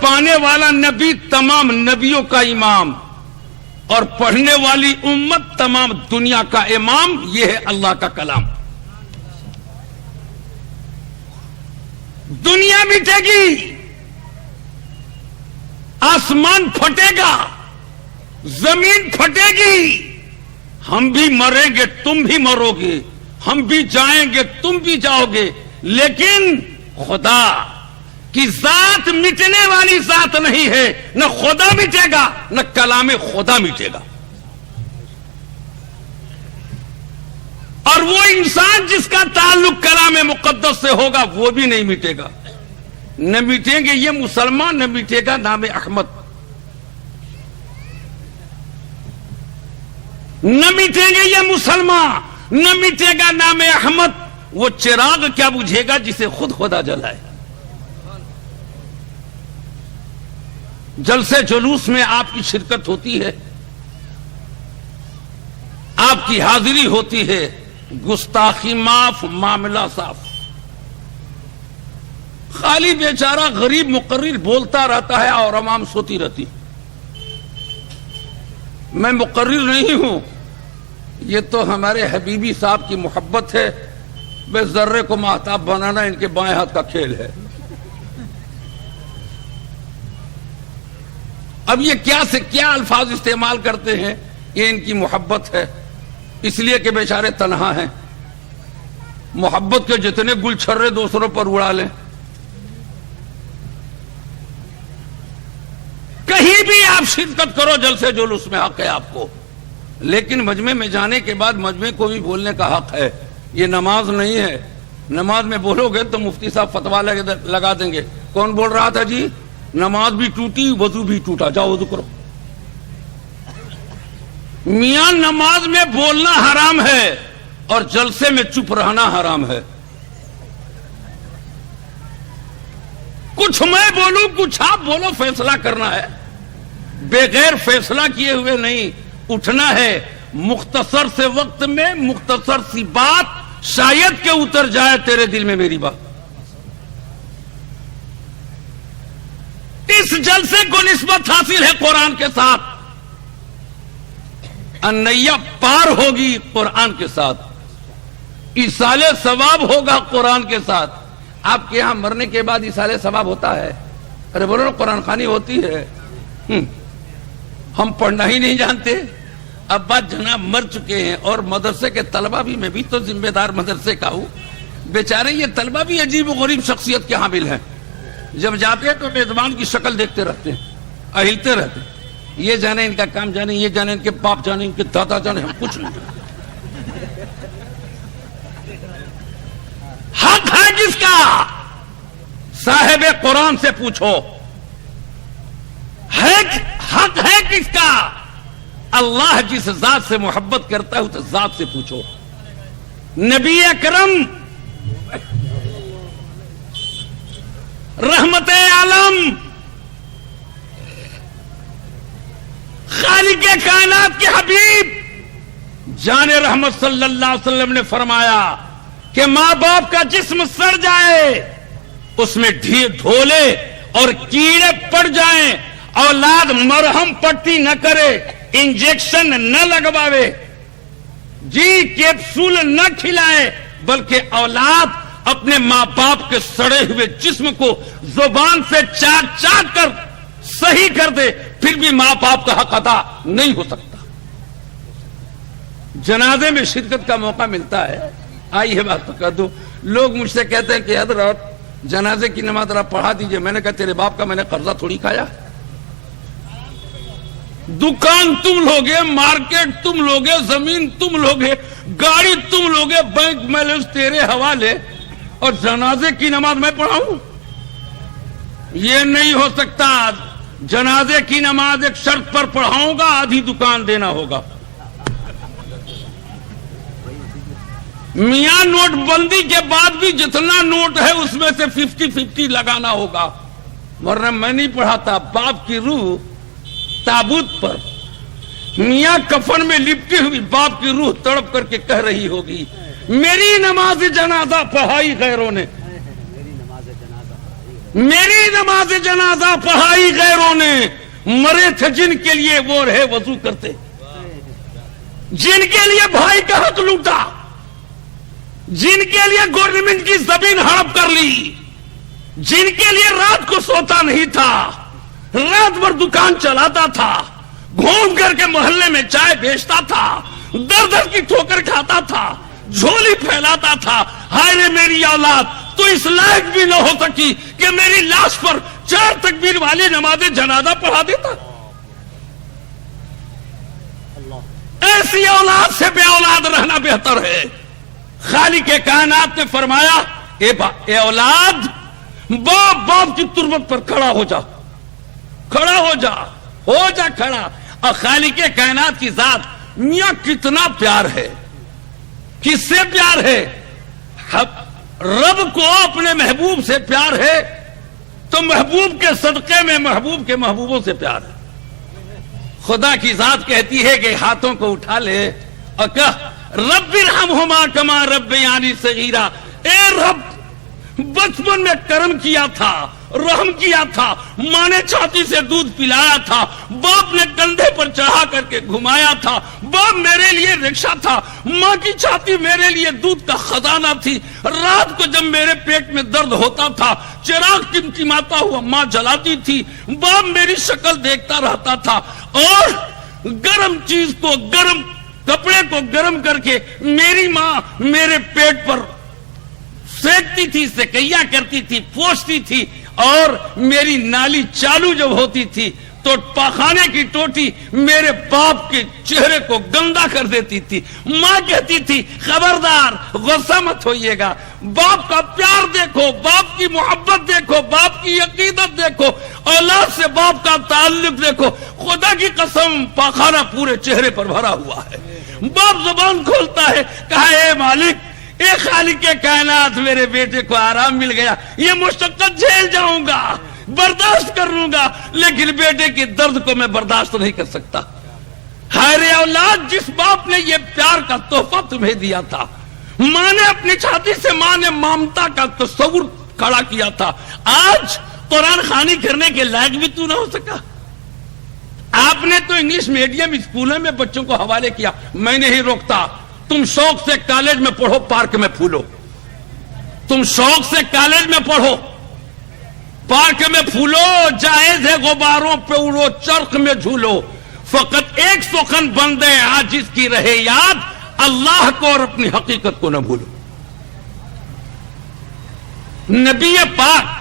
پانے والا نبی تمام نبیوں کا امام اور پڑھنے والی امت تمام دنیا کا امام. یہ ہے اللہ کا کلام. دنیا مٹے گی, آسمان پھٹے گا, زمین پھٹے گی, ہم بھی مریں گے, تم بھی مرو گے, ہم بھی جائیں گے, تم بھی جاؤ گے, لیکن خدا کی ذات مٹنے والی ذات نہیں ہے. نہ خدا مٹے گا نہ کلام خدا مٹے گا. اور وہ انسان جس کا تعلق کلام مقدس سے ہوگا وہ بھی نہیں مٹے گا. نہ مٹیں گے یہ مسلمان, نہ مٹے گا نام احمد, نہ مٹیں گے یہ مسلمان, نہ مٹے گا نام احمد. وہ چراغ کیا بجھے گا جسے خود خدا جلائے. جلسے جلوس میں آپ کی شرکت ہوتی ہے, آپ کی حاضری ہوتی ہے, گستاخی معاف, معاملہ صاف. خالی بیچارہ غریب مقرر بولتا رہتا ہے اور عوام سوتی رہتی. میں مقرر نہیں ہوں, یہ تو ہمارے حبیبی صاحب کی محبت ہے. بے ذرے کو مہتاب بنانا ان کے بائیں ہاتھ کا کھیل ہے. اب یہ کیا سے کیا الفاظ استعمال کرتے ہیں, یہ ان کی محبت ہے, اس لیے کہ بیچارے تنہا ہیں. محبت کے جتنے گل چھرے دوسروں پر اڑا لیں. کہیں بھی آپ شرکت کرو جلسے جلوس میں, حق ہے آپ کو, لیکن مجمع میں جانے کے بعد مجمع کو بھی بولنے کا حق ہے. یہ نماز نہیں ہے. نماز میں بولو گے تو مفتی صاحب فتوا لگا دیں گے. کون بول رہا تھا جی؟ نماز بھی ٹوٹی, وضو بھی ٹوٹا, جاؤ وضو کرو. میاں نماز میں بولنا حرام ہے اور جلسے میں چپ رہنا حرام ہے. کچھ میں بولوں کچھ آپ بولو, فیصلہ کرنا ہے. بغیر فیصلہ کیے ہوئے نہیں اٹھنا ہے. مختصر سے وقت میں مختصر سی بات, شاید کہ اتر جائے تیرے دل میں میری بات. اس جلسے کو نسبت حاصل ہے قرآن کے ساتھ. انیا پار ہوگی قرآن کے ساتھ, ایصال ثواب ہوگا قرآن کے ساتھ. آپ کے یہاں مرنے کے بعد ایصال ثواب ہوتا ہے؟ ارے بولو نا, قرآن خوانی ہوتی ہے. ہم پڑھنا ہی نہیں جانتے. ابا جناب مر چکے ہیں, اور مدرسے کے طلبہ بھی, میں بھی تو ذمہ دار مدرسے کا ہوں. بیچارے یہ طلبہ بھی عجیب و غریب شخصیت کے حامل ہیں. جب جاتے ہیں تو میزبان کی شکل دیکھتے رہتے ہیں, اہلتے رہتے ہیں. یہ جانے ان کا کام جانے, یہ جانے ان کے باپ جانے, ان کے دادا جانے, ہم کچھ نہیں جانے. حق ہے کس کا؟ صاحب قرآن سے پوچھو. حق ہے کس کا؟ اللہ جس ذات سے محبت کرتا ہے اس ذات سے پوچھو. نبی اکرم رحمت عالم خالق کائنات کے حبیب جان رحمت صلی اللہ علیہ وسلم نے فرمایا کہ ماں باپ کا جسم سڑ جائے, اس میں ڈھولے اور کیڑے پڑ جائیں, اولاد مرہم پٹی نہ کرے, انجیکشن نہ لگواوے, جی کیپسول نہ کھلائے, بلکہ اولاد اپنے ماں باپ کے سڑے ہوئے جسم کو زبان سے چاٹ چاٹ کر صحیح کر دے, پھر بھی ماں باپ کا حق ادا نہیں ہو سکتا. جنازے میں شرکت کا موقع ملتا ہے. آئیے بات تو کر دوں. لوگ مجھ سے کہتے ہیں کہ حضرت جنازے کی نماز ذرا پڑھا دیجئے. میں نے کہا تیرے باپ کا میں نے قرضہ تھوڑی کھایا. دکان تم لوگے, مارکیٹ تم لوگے, زمین تم لوگے, گاڑی تم لوگے, بینک بیلنس تیرے حوالے, اور جنازے کی نماز میں پڑھاؤں؟ یہ نہیں ہو سکتا. جنازے کی نماز ایک شرط پر پڑھاؤں گا, آدھی دکان دینا ہوگا. میاں نوٹ بندی کے بعد بھی جتنا نوٹ ہے اس میں سے 50-50 لگانا ہوگا, ورنہ میں نہیں پڑھاتا. باپ کی روح تابوت پر, میاں کفن میں لپٹی ہوئی باپ کی روح تڑپ کر کے کہہ رہی ہوگی میری نماز جنازہ پڑھائی غیروں نے. میری نماز جنازہ پڑھائی غیروں نے، مرے تھے جن کے لیے وہ رہے وضو کرتے، جن کے لیے بھائی کا حق لوٹا، جن کے لیے گورنمنٹ کی زمین ہڑپ کر لی، جن کے لیے رات کو سوتا نہیں تھا، رات بھر دکان چلاتا تھا، گھوم کر کے محلے میں چائے بیچتا تھا، در در کی ٹھوکر کھاتا تھا، جھولی پھیلاتا تھا، ہائے رے میری اولاد تو اس لائق بھی نہ ہو سکی کہ میری لاش پر 4 تکبیر والی نماز جنازہ پڑھا دیتا۔ ایسی اولاد سے بے اولاد رہنا بہتر ہے۔ خالق کائنات نے فرمایا اے اولاد، باپ کی تربت پر کھڑا ہو جا، کھڑا ہو جا کھڑا۔ اور خالق کائنات کی ذات میاں کتنا پیار ہے، کس سے پیار ہے؟ رب کو اپنے محبوب سے پیار ہے تو محبوب کے صدقے میں محبوب کے محبوبوں سے پیار ہے۔ خدا کی ذات کہتی ہے کہ ہاتھوں کو اٹھا لے اور کہہ رب ارحمہما کما ربیانی صغیرا، اے رب بچپن میں کرم کیا تھا، رحم کیا تھا، ماں نے چھاتی سے دودھ پلایا تھا، باپ نے کندھے پر چڑھا کر کے گھمایا تھا، باپ میرے لیے رکشہ تھا، ماں کی چھاتی میرے لیے دودھ کا خزانہ تھی، رات کو جب میرے پیٹ میں درد ہوتا تھا چراغ ٹمٹماتا ہوا ماں جلاتی تھی، باپ میری شکل دیکھتا رہتا تھا، اور گرم چیز کو، گرم کپڑے کو گرم کر کے میری ماں میرے پیٹ پر سینکتی تھی، سکیا کرتی تھی، پوچھتی تھی، اور میری نالی چالو جب ہوتی تھی تو پاخانے کی ٹوٹی میرے باپ کے چہرے کو گندا کر دیتی تھی۔ ماں کہتی تھی خبردار غصہ مت ہوئیے گا، باپ کا پیار دیکھو، باپ کی محبت دیکھو، باپ کی عقیدت دیکھو، اولاد سے باپ کا تعلق دیکھو۔ خدا کی قسم پاخانہ پورے چہرے پر بھرا ہوا ہے۔ باپ زبان کھولتا ہے، کہا اے مالک، اے خالق کائنات، میرے بیٹے کو آرام مل گیا، یہ مشقت جھیل جاؤں گا، برداشت کر لوں گا، لیکن بیٹے کے درد کو میں برداشت نہیں کر سکتا۔ ہائے اولاد، جس باپ نے یہ پیار کا تحفہ تمہیں دیا تھا، ماں نے اپنی چھاتی سے ماں نے ممتا کا تصور کھڑا کیا تھا، آج قرآن خوانی کرنے کے لائق بھی تو نہ ہو سکا۔ آپ نے تو انگلش میڈیم اسکولوں میں بچوں کو حوالے کیا، میں نہیں روکتا، تم شوق سے کالج میں پڑھو، پارک میں پھولو، تم شوق سے کالج میں پڑھو، پارک میں پھولو، جائز ہے غباروں پہ اڑو، چرخ میں جھولو، فقط ایک سخن بندے عاجز کی رہے یاد، اللہ کو اور اپنی حقیقت کو نہ بھولو۔ نبی پاک،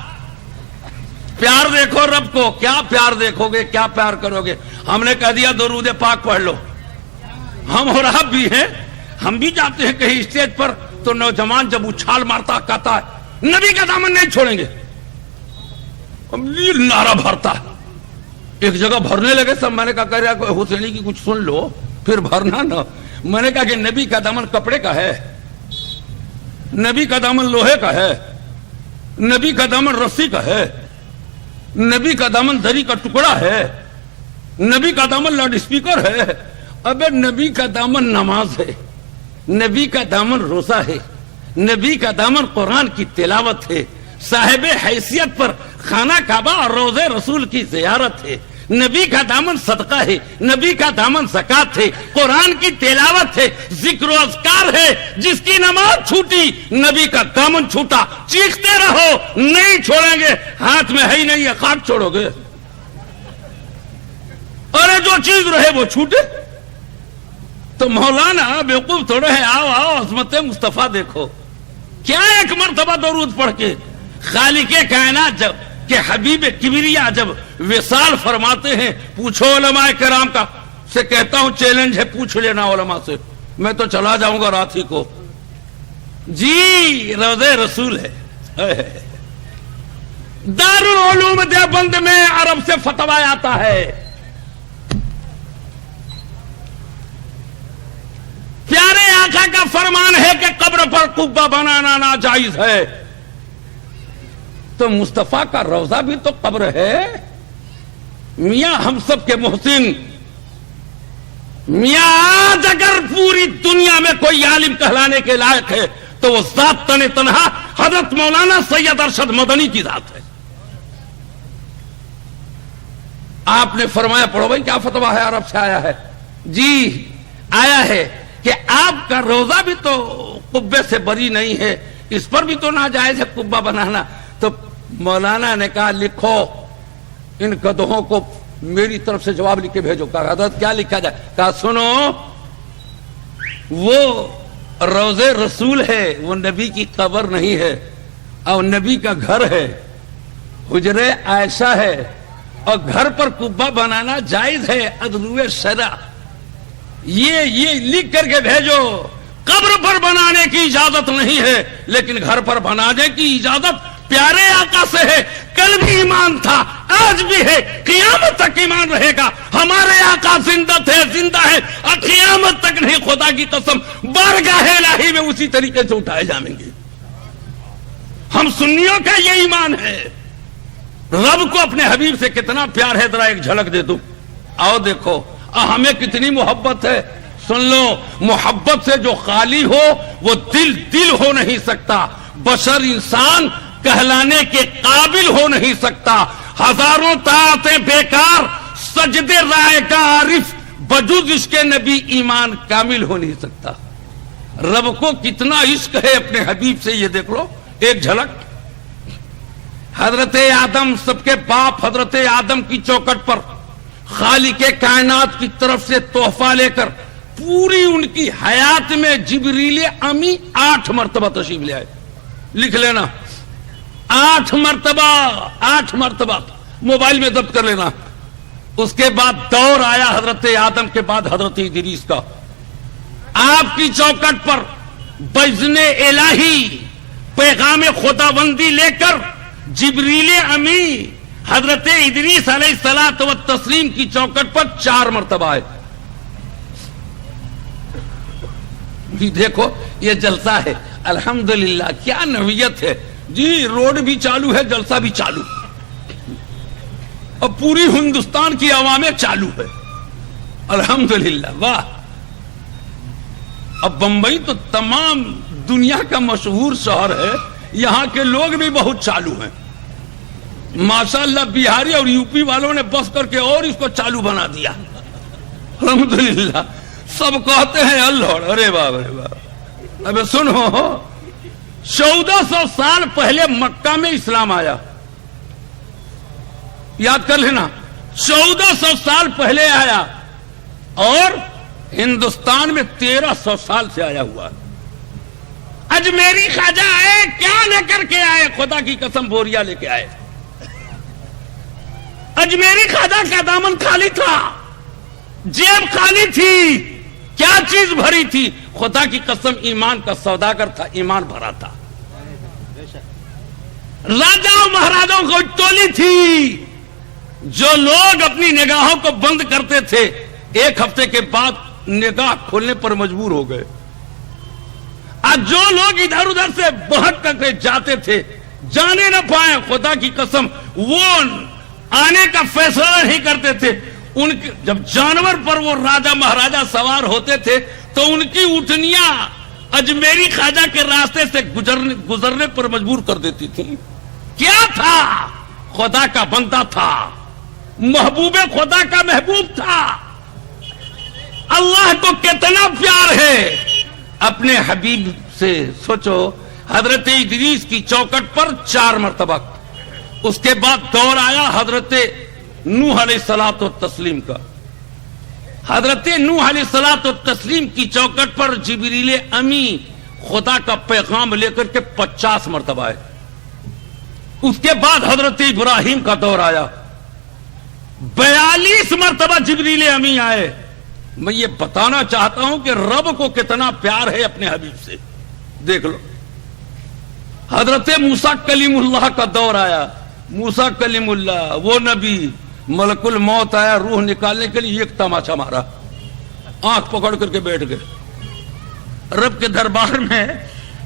پیار دیکھو رب کو، کیا پیار دیکھو گے، کیا پیار کرو گے؟ ہم نے کہہ دیا درود پاک پڑھ لو، ہم اور آپ بھی ہیں، ہم بھی جاتے ہیں کہیں اسٹیج پر تو نوجوان جب اچھال مارتا کہتا ہے نبی کا دامن نہیں چھوڑیں گے، نعرہ بھرتا ہے، ایک جگہ بھرنے لگے سب، میں نے کہا کہہ رہا حسینی کی کچھ سن لو پھر بھرنا نا۔ میں نے کہا کہ نبی کا دامن کپڑے کا ہے، نبی کا دامن لوہے کا ہے، نبی کا دامن رسی کا ہے، نبی کا دامن دری کا ٹکڑا ہے، نبی کا دامن لاؤڈ اسپیکر ہے، ابے نبی کا دامن نماز ہے، نبی کا دامن روزہ ہے، نبی کا دامن قرآن کی تلاوت ہے، صاحب حیثیت پر خانہ کعبہ اور روضہ رسول کی زیارت ہے، نبی کا دامن صدقہ ہے، نبی کا دامن زکات ہے، قرآن کی تلاوت ہے، ذکر و اذکار ہے، جس کی نماز چھوٹی نبی کا دامن چھوٹا، چیختے رہو نہیں چھوڑیں گے، ہاتھ میں ہے ہی نہیں ہے خاک چھوڑو گے، اور جو چیز رہے وہ چھوٹے۔ تو مولانا بیوقوف تھوڑے ہیں، آؤ آؤ عظمت مصطفیٰ دیکھو، کیا ایک مرتبہ درود پڑھ کے خالق کائنات جب کہ حبیب کبریا جب وصال فرماتے ہیں، پوچھو علماء کرام کا، سے کہتا ہوں چیلنج ہے، پوچھ لینا علماء سے، میں تو چلا جاؤں گا رات ہی کو، جی روضہ رسول ہے۔ دارالعلوم دیوبند میں عرب سے فتوی آتا ہے، پیارے آقا کا فرمان ہے کہ قبر پر قبہ بنانا ناجائز ہے، تو مصطفیٰ کا روضہ بھی تو قبر ہے۔ میاں ہم سب کے محسن، میاں آج اگر پوری دنیا میں کوئی عالم کہلانے کے لائق ہے تو وہ ذات تن تنہا حضرت مولانا سید ارشد مدنی کی ذات ہے۔ آپ نے فرمایا پڑھو بھائی کیا فتوا ہے عرب سے آیا ہے؟ جی آیا ہے کہ آپ کا روزہ بھی تو قبے سے بری نہیں ہے، اس پر بھی تو ناجائز ہے قبہ بنانا۔ تو مولانا نے کہا لکھو ان گدھوں کو میری طرف سے جواب لکھ کے بھیجو۔ کہا حضرت کیا لکھا جائے؟ کہا سنو، وہ روضے رسول ہے، وہ نبی کی قبر نہیں ہے، اور نبی کا گھر ہے، حجرے عائشہ ہے، اور گھر پر قبہ بنانا جائز ہے ادلو شرع۔ یہ لکھ کر کے بھیجو، قبر پر بنانے کی اجازت نہیں ہے لیکن گھر پر بنانے کی اجازت پیارے آقا سے ہے۔ کل بھی ایمان تھا، آج بھی ہے، قیامت تک ایمان رہے گا۔ ہمارے آقا زندہ ہے اور قیامت تک نہیں، خدا کی قسم بارگاہ الہی میں اسی طریقے سے اٹھائے جائیں گے۔ ہم سنیوں کا یہ ایمان ہے۔ رب کو اپنے حبیب سے کتنا پیار ہے، ذرا ایک جھلک دے دوں۔ آؤ دیکھو ہمیں کتنی محبت ہے۔ سن لو، محبت سے جو خالی ہو وہ دل ہو نہیں سکتا، بشر انسان کہلانے کے قابل ہو نہیں سکتا۔ ہزاروں طاعتیں بیکار، سجدے رائے کا عارف، بجز عشق نبی ایمان کامل ہو نہیں سکتا۔ رب کو کتنا عشق ہے اپنے حبیب سے، یہ دیکھ لو ایک جھلک۔ حضرت آدم سب کے باپ، حضرت آدم کی چوکٹ پر خالق کائنات کی طرف سے تحفہ لے کر پوری ان کی حیات میں جبریل امی 8 مرتبہ تشریف لے آئے۔ لکھ لینا 8 مرتبہ، موبائل میں ضبط کر لینا۔ اس کے بعد دور آیا حضرت آدم کے بعد حضرت ادریس کا۔ آپ کی چوکٹ پر بإذن الہی پیغام خداوندی لے کر جبریل امی حضرت ادریس علیہ الصلوۃ والتسلیم کی چوکٹ پر 4 مرتبہ آئے۔ دیکھو یہ جلسہ ہے، الحمدللہ کیا نوعیت ہے جی۔ روڈ بھی چالو ہے، جلسہ بھی چالو، اور پوری ہندوستان کی عوامیں چالو ہے، الحمدللہ واہ۔ اب بمبئی تو تمام دنیا کا مشہور شہر ہے، یہاں کے لوگ بھی بہت چالو ہیں ماشاءاللہ۔ بہاری اور یو پی والوں نے بس کر کے اور اس کو چالو بنا دیا، الحمدللہ۔ سب کہتے ہیں اللہ، ارے باپ ارے باپ۔ اب سنو، 1400 سال پہلے مکہ میں اسلام آیا، یاد کر لینا، 1400 سال پہلے آیا، اور ہندوستان میں 1300 سال سے آیا ہوا۔ اجمیری خواجہ آئے، کیا لے کر کے آئے؟ خدا کی قسم بوریا لے کے آئے۔ اجمیری خواجہ کا دامن خالی تھا، جیب خالی تھی، کیا چیز بھری تھی؟ خدا کی قسم ایمان کا سوداگر تھا، ایمان بھرا تھا۔ راجاؤں مہاراجوں کو ٹولی تھی، جو لوگ اپنی نگاہوں کو بند کرتے تھے 1 ہفتے کے بعد نگاہ کھولنے پر مجبور ہو گئے۔ آج جو لوگ ادھر ادھر سے بہت کر کے جاتے تھے، جانے نہ پائے، خدا کی قسم وہ آنے کا فیصلہ نہیں کرتے تھے۔ جب جانور پر وہ راجا مہاراجا سوار ہوتے تھے تو ان کی اٹھنیاں اجمیری خواجہ کے راستے سے گزرنے پر مجبور کر دیتی تھی۔ کیا تھا؟ خدا کا بندہ تھا، محبوب خدا کا محبوب تھا۔ اللہ کو کتنا پیار ہے اپنے حبیب سے، سوچو۔ حضرت ادریس کی چوکٹ پر 4 مرتبہ، اس کے بعد دور آیا حضرت نوح علیہ الصلوۃ والتسلیم کا۔ حضرت نوح علیہ الصلوۃ والتسلیم کی چوکٹ پر جبریل امی خدا کا پیغام لے کر کے 50 مرتبہ آئے۔ اس کے بعد حضرت ابراہیم کا دور آیا، 42 مرتبہ جبریل امی آئے۔ میں یہ بتانا چاہتا ہوں کہ رب کو کتنا پیار ہے اپنے حبیب سے، دیکھ لو۔ حضرت موسیٰ کلیم اللہ کا دور آیا، موسیٰ کلیم اللہ وہ نبی، ملک الموت آیا روح نکالنے کے لیے، ایک تماچا مارا، آنکھ پکڑ کر کے بیٹھ گئے۔ رب کے دربار میں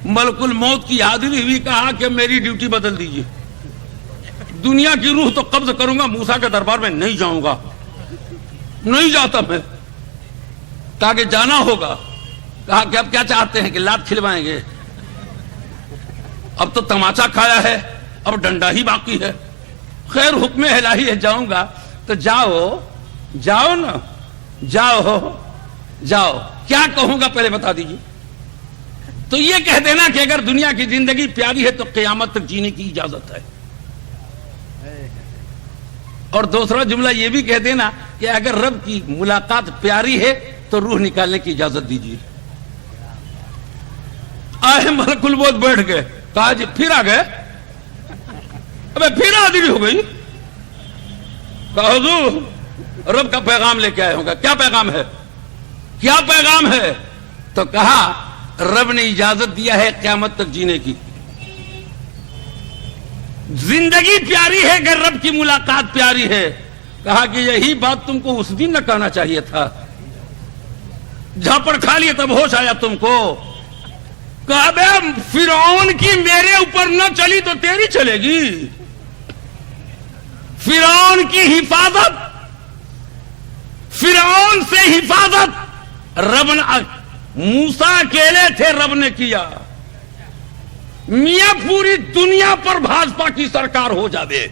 ملک الموت کی حاضری ہوئی، کہا کہ میری ڈیوٹی بدل دیجیے، دنیا کی روح تو قبض کروں گا، موسیٰ کے دربار میں نہیں جاؤں گا، نہیں جاتا میں۔ کہا کہ جانا ہوگا، کہا کہ اب کیا چاہتے ہیں کہ لات کھلوائیں گے؟ اب تو تماچا کھایا ہے، اب ڈنڈا ہی باقی ہے۔ خیر حکم الہی ہے، جاؤں گا۔ تو جاؤ جاؤ نا، جاؤ جاؤ، کیا کہوں گا پہلے بتا دیجیے. تو یہ کہہ دینا کہ اگر دنیا کی زندگی پیاری ہے تو قیامت تک جینے کی اجازت ہے. اور دوسرا جملہ یہ بھی کہہ دینا کہ اگر رب کی ملاقات پیاری ہے تو روح نکالنے کی اجازت دیجیے. آئے ملک الموت بیٹھ گئے، کہا جی پھر آ گئے، ابے پھر حاضری ہو گئی. کہا حضور رب کا پیغام لے کے آئے ہوں گا. کیا پیغام ہے؟ کیا پیغام ہے؟ تو کہا رب نے اجازت دیا ہے قیامت تک جینے کی. زندگی پیاری ہے کہ رب کی ملاقات پیاری ہے. کہا کہ یہی بات تم کو اس دن نہ کہنا چاہیے تھا، جھاپڑ کھا لیے تب ہوش آیا تم کو. کہا بے فرعون کی میرے اوپر نہ چلی تو تیری چلے گی. فرعون کی حفاظت، فرعون سے حفاظت رب نے، موسیٰ اکیلے تھے رب نے کیا. میاں پوری دنیا پر بھاجپا کی سرکار ہو جاوے،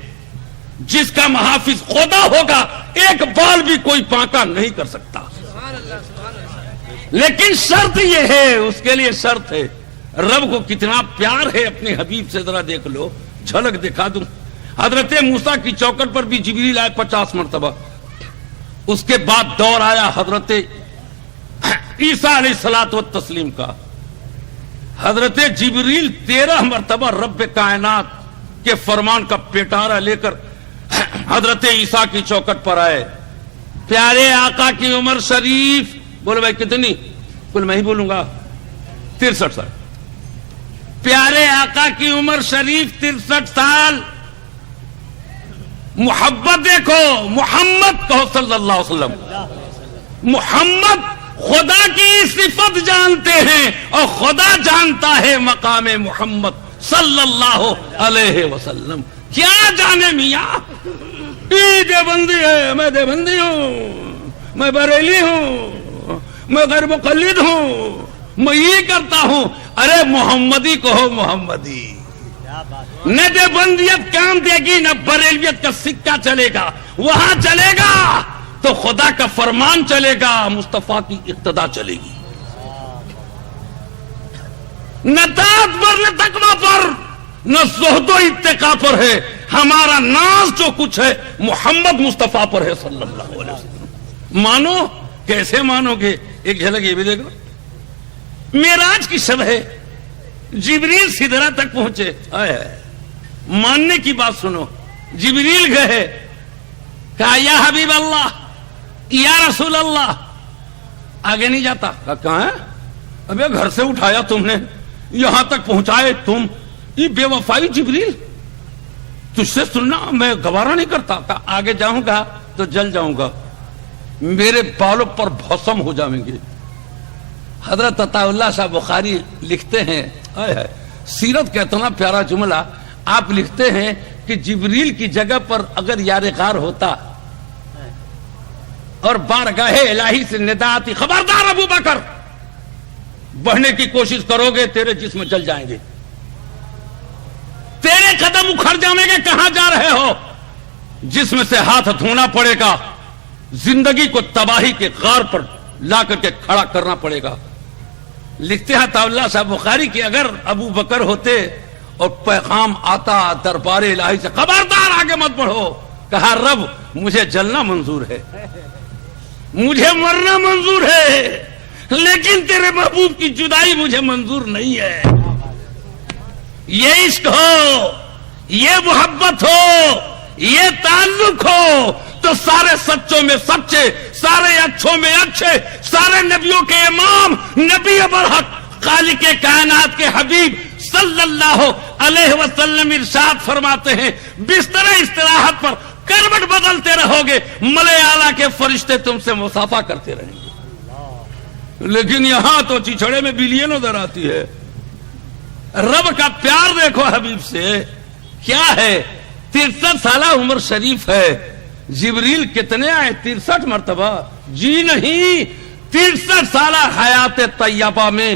جس کا محافظ خدا ہوگا ایک بال بھی کوئی پاکا نہیں کر سکتا. لیکن شرط یہ ہے، اس کے لیے شرط ہے. رب کو کتنا پیار ہے اپنے حبیب سے ذرا دیکھ لو، جھلک دکھا دوں. حضرت موسیٰ کی چوکٹ پر بھی جبریل آئے 50 مرتبہ. اس کے بعد دور آیا حضرت عیسیٰ علیہ الصلوۃ والتسلیم کا. حضرت جبریل 13 مرتبہ رب کائنات کے فرمان کا پیٹارا لے کر حضرت عیسیٰ کی چوکٹ پر آئے. پیارے آقا کی عمر شریف، بولو بھائی کتنی؟ کل میں ہی بولوں گا 63 سال. پیارے آقا کی عمر شریف 63 سال. محبت دیکھو، محمد کہو صلی اللہ علیہ وسلم. محمد خدا کی صفت جانتے ہیں اور خدا جانتا ہے مقام محمد صلی اللہ علیہ وسلم. کیا جانے میاں، دیوبندی ہے، میں دیوبندی ہوں، میں بریلی ہوں، میں غیر مقلد ہوں، میں یہ کرتا ہوں. ارے محمدی کہو، محمدی. نہ دیوبندیت کام دے گی نہ بریلیت کا سکہ چلے گا. وہاں چلے گا تو خدا کا فرمان چلے گا، مصطفیٰ کی اقتدا چلے گی. نہ داد پر نہ تقویٰ پر نہ زہد و اتقاء پر ہے. ہمارا ناز جو کچھ ہے محمد مصطفیٰ پر ہے صلی اللہ علیہ وسلم. مانو، کیسے مانو گے؟ ایک جھلک یہ بھی دیکھ لو. معراج کی شب ہے، جبریل سدرہ تک پہنچے. ماننے کی بات سنو. جبریل گئے، کہا یا حبیب اللہ، یا رسول اللہ. آگے نہیں جاتا. کہا کہاں ہے؟ ابے گھر سے اٹھایا تم نے، یہاں تک پہنچائے تم. یہ بے وفائی جبریل، تجھ سے سننا میں گوارا نہیں کرتا. کہا آگے جاؤں گا تو جل جاؤں گا، میرے بالوں پر بھسم ہو جائیں گے. حضرت عطا اللہ شاہ بخاری لکھتے ہیں، سیرت کا اتنا پیارا جملہ. آپ لکھتے ہیں کہ جبریل کی جگہ پر اگر یار غار ہوتا اور بارگاہ الہی سے ندا آتی، خبردار ابو بکر، بڑھنے کی کوشش کرو گے تیرے جسم جل جائیں گے، تیرے قدم اکھڑ جائیں گے، کہاں جا رہے ہو؟ جسم سے ہاتھ دھونا پڑے گا، زندگی کو تباہی کے غار پر لا کر کے کھڑا کرنا پڑے گا. لکھتے ہیں اللہ صاحب بخاری کہ اگر ابو بکر ہوتے اور پیغام آتا دربار الہی سے، خبردار آگے مت بڑھو. کہا رب مجھے جلنا منظور ہے، مجھے مرنا منظور ہے، لیکن تیرے محبوب کی جدائی مجھے منظور نہیں ہے. یہ عشق ہو، یہ محبت ہو، یہ تعلق ہو تو سارے سچوں میں سچے، سارے اچھوں میں اچھے، سارے نبیوں کے امام نبی برحق خالق کائنات کے حبیب صلی اللہ علیہ وسلم ارشاد فرماتے ہیں، بستر استراحت پر کروٹ بدلتے رہو گے، ملائے اعلیٰ کے فرشتے تم سے مصافحہ کرتے رہیں گے. لیکن یہاں تو چچڑے میں بلیاں نظر آتی ہے. رب کا پیار دیکھو حبیب سے کیا ہے. 63 سالہ عمر شریف ہے. جبریل کتنے آئے؟ 63 مرتبہ. جی نہیں، 63 سالہ حیات طیبہ میں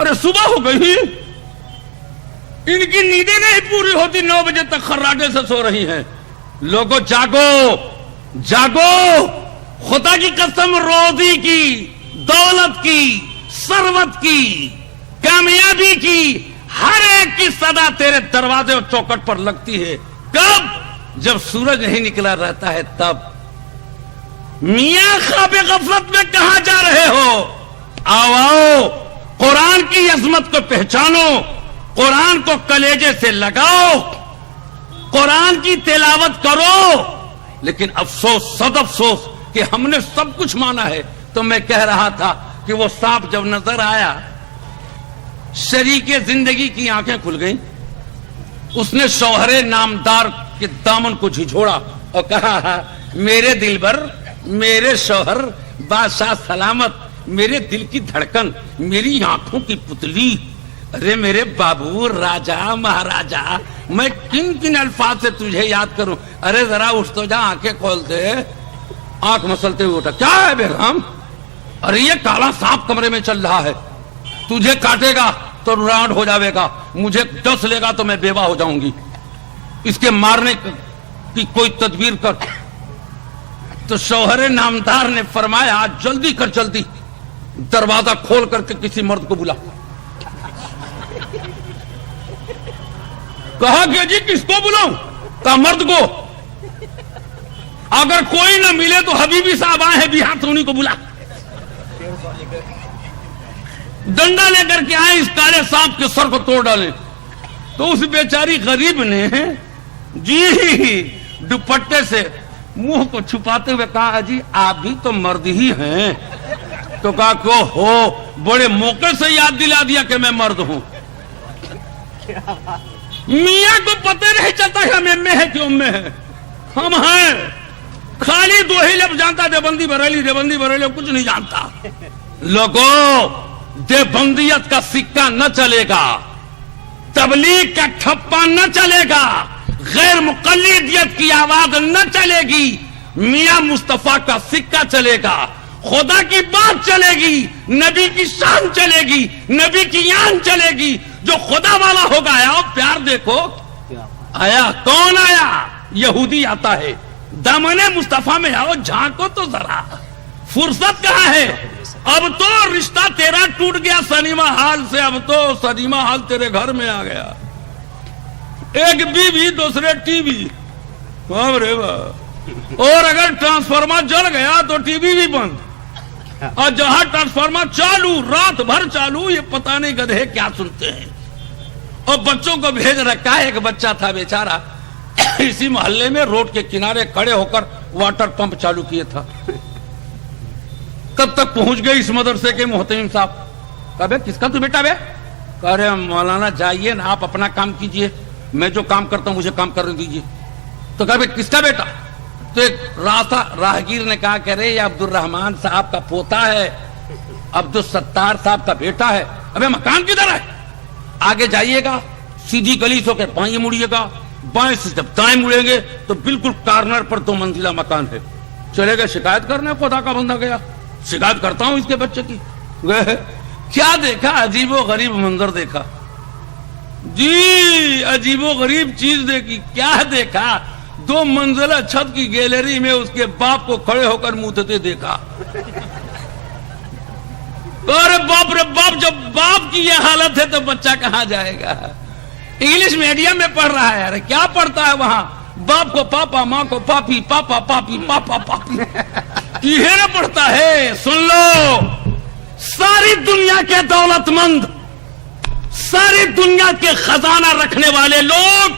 ارے صبح ہو گئی، ان کی نیندیں نہیں پوری ہوتی، 9 بجے تک خراٹے سے سو رہی ہیں۔ لوگوں جاگو جاگو، خدا کی قسم، روزی کی، دولت کی، ثروت کی، کامیابی کی، ہر ایک کی صدا تیرے دروازے اور چوکٹ پر لگتی ہے۔ کب؟ جب سورج نہیں نکلا رہتا ہے تب۔ میاں خواب غفلت میں کہاں جا رہے ہو؟ آؤ قرآن کی عظمت کو پہچانو، قرآن کو کلیجے سے لگاؤ، قرآن کی تلاوت کرو۔ لیکن افسوس، صد افسوس کہ ہم نے سب کچھ مانا ہے۔ تو میں کہہ رہا تھا کہ وہ سانپ جب نظر آیا، شریک زندگی کی آنکھیں کھل گئیں، اس نے شوہر نامدار کے دامن کو جھجھوڑا اور کہا، میرے دل بر، میرے شوہر، بادشاہ سلامت، میرے دل کی دھڑکن، میری آنکھوں کی پتلی، ارے میرے بابو، راجا، مہاراجا، میں کن کن الفاظ سے تجھے یاد کروں؟ ارے ذرا اٹھ تو جا، آنکھیں کھولتے۔ آنکھ مسلتے ہوئے اٹھا، کیا ہے بیگم؟ ارے یہ کالا سانپ کمرے میں چل رہا ہے، تجھے کاٹے گا تو رانڈ ہو جاوے گا، مجھے ڈس لے گا تو میں بیوہ ہو جاؤں گی، اس کے مارنے کی کوئی تدبیر کر۔ تو شوہر نامدار نے فرمایا، جلدی کر، جلدی دروازہ کھول کر کے کسی مرد کو بلا۔ کہا کہ جی کس کو بلاؤں؟ کہا مرد کو، اگر کوئی نہ ملے تو حبیبی صاحب آئے ہیں بہار سے، انہیں کو بلا۔ ڈنڈا لے کر کے آئے، اس کالے سانپ کے سر کو توڑ ڈالے۔ تو اس بیچاری غریب نے جی دوپٹے سے منہ کو چھپاتے ہوئے کہا، جی آپ بھی تو مرد ہی ہیں۔ تو کہا کہ ہو، بڑے موقع سے یاد دلا دیا کہ میں مرد ہوں۔ میاں کو پتہ نہیں چلتا کہ ہم ایم ہے کہ ام ہے، ہم ہیں خالی دو ہی لفظ جانتا، دیوبندی بریلی، دیوبندی بریلی، کچھ نہیں جانتا۔ لوگوں، دیوبندیت کا سکہ نہ چلے گا، تبلیغ کا ٹھپا نہ چلے گا، غیر مقلدیت کی آواز نہ چلے گی، میاں مصطفیٰ کا سکہ چلے گا، خدا کی بات چلے گی، نبی کی شان چلے گی، نبی کی آن چلے گی۔ جو خدا والا ہوگا، آیا پیار دیکھو، آیا کون آیا؟ یہودی آتا ہے، دامن مصطفیٰ میں آؤ، جھانکو تو ذرا، فرصت کہاں ہے؟ اب تو رشتہ تیرا ٹوٹ گیا سنیما ہال سے، اب تو سنیما ہال تیرے گھر میں آ گیا، ایک بیوی، دوسرے ٹی وی، اور اگر ٹرانسفارمر جل گیا تو ٹی وی بھی بند، اور جہاں ٹرانسفارمر چالو، رات بھر چالو، یہ پتہ نہیں گدھے کیا سنتے ہیں۔ اور بچوں کو بھیج رکھا ہے، ایک بچہ تھا بیچارہ اسی محلے میں روڈ کے کنارے کھڑے ہو کر واٹر پمپ چالو کیے تھا۔ کب تک پہنچ گئے اس مدرسے کے محتمم صاحب، کہا بے کس کا تو بیٹا بے؟ کہا رہے مولانا جائیے نا، آپ اپنا کام کیجئے، میں جو کام کرتا ہوں مجھے کام کرنے دیجئے۔ تو کہا بے کس کا بیٹا؟ تو ایک راہگیر نے کہا کہ رہے یہ عبد الرحمان صاحب کا پوتا ہے، عبد الستار صاحب کا بیٹا ہے۔ ابے مکان کدھر ہے؟ آگے جائیے گا، سیدھی گلی سے بائیں مڑیے گا، بائیں سے جب دائیں مڑیں گے تو بالکل کارنر پر 2 منزلہ مکان ہے۔ چلے گئے شکایت کرنے، خدا کا بندہ گیا، شکایت کرتا ہوں اس کے بچے کی۔ کیا دیکھا؟ عجیب و غریب منظر دیکھا جی، عجیب و غریب چیز دیکھی۔ کیا دیکھا؟ 2 منزلہ چھت کی گیلری میں اس کے باپ کو کھڑے ہو کر موتتے دیکھا۔ ارے باپ رے باپ، جب باپ کی یہ حالت ہے تو بچہ کہاں جائے گا؟ انگلش میڈیم میں پڑھ رہا ہے، ارے کیا پڑھتا ہے وہاں؟ باپ کو پاپا، ماں کو پاپی، پاپا پاپی، پاپا پاپی، یہ نہ پڑھتا ہے۔ سن لو، ساری دنیا کے دولت مند، ساری دنیا کے خزانہ رکھنے والے لوگ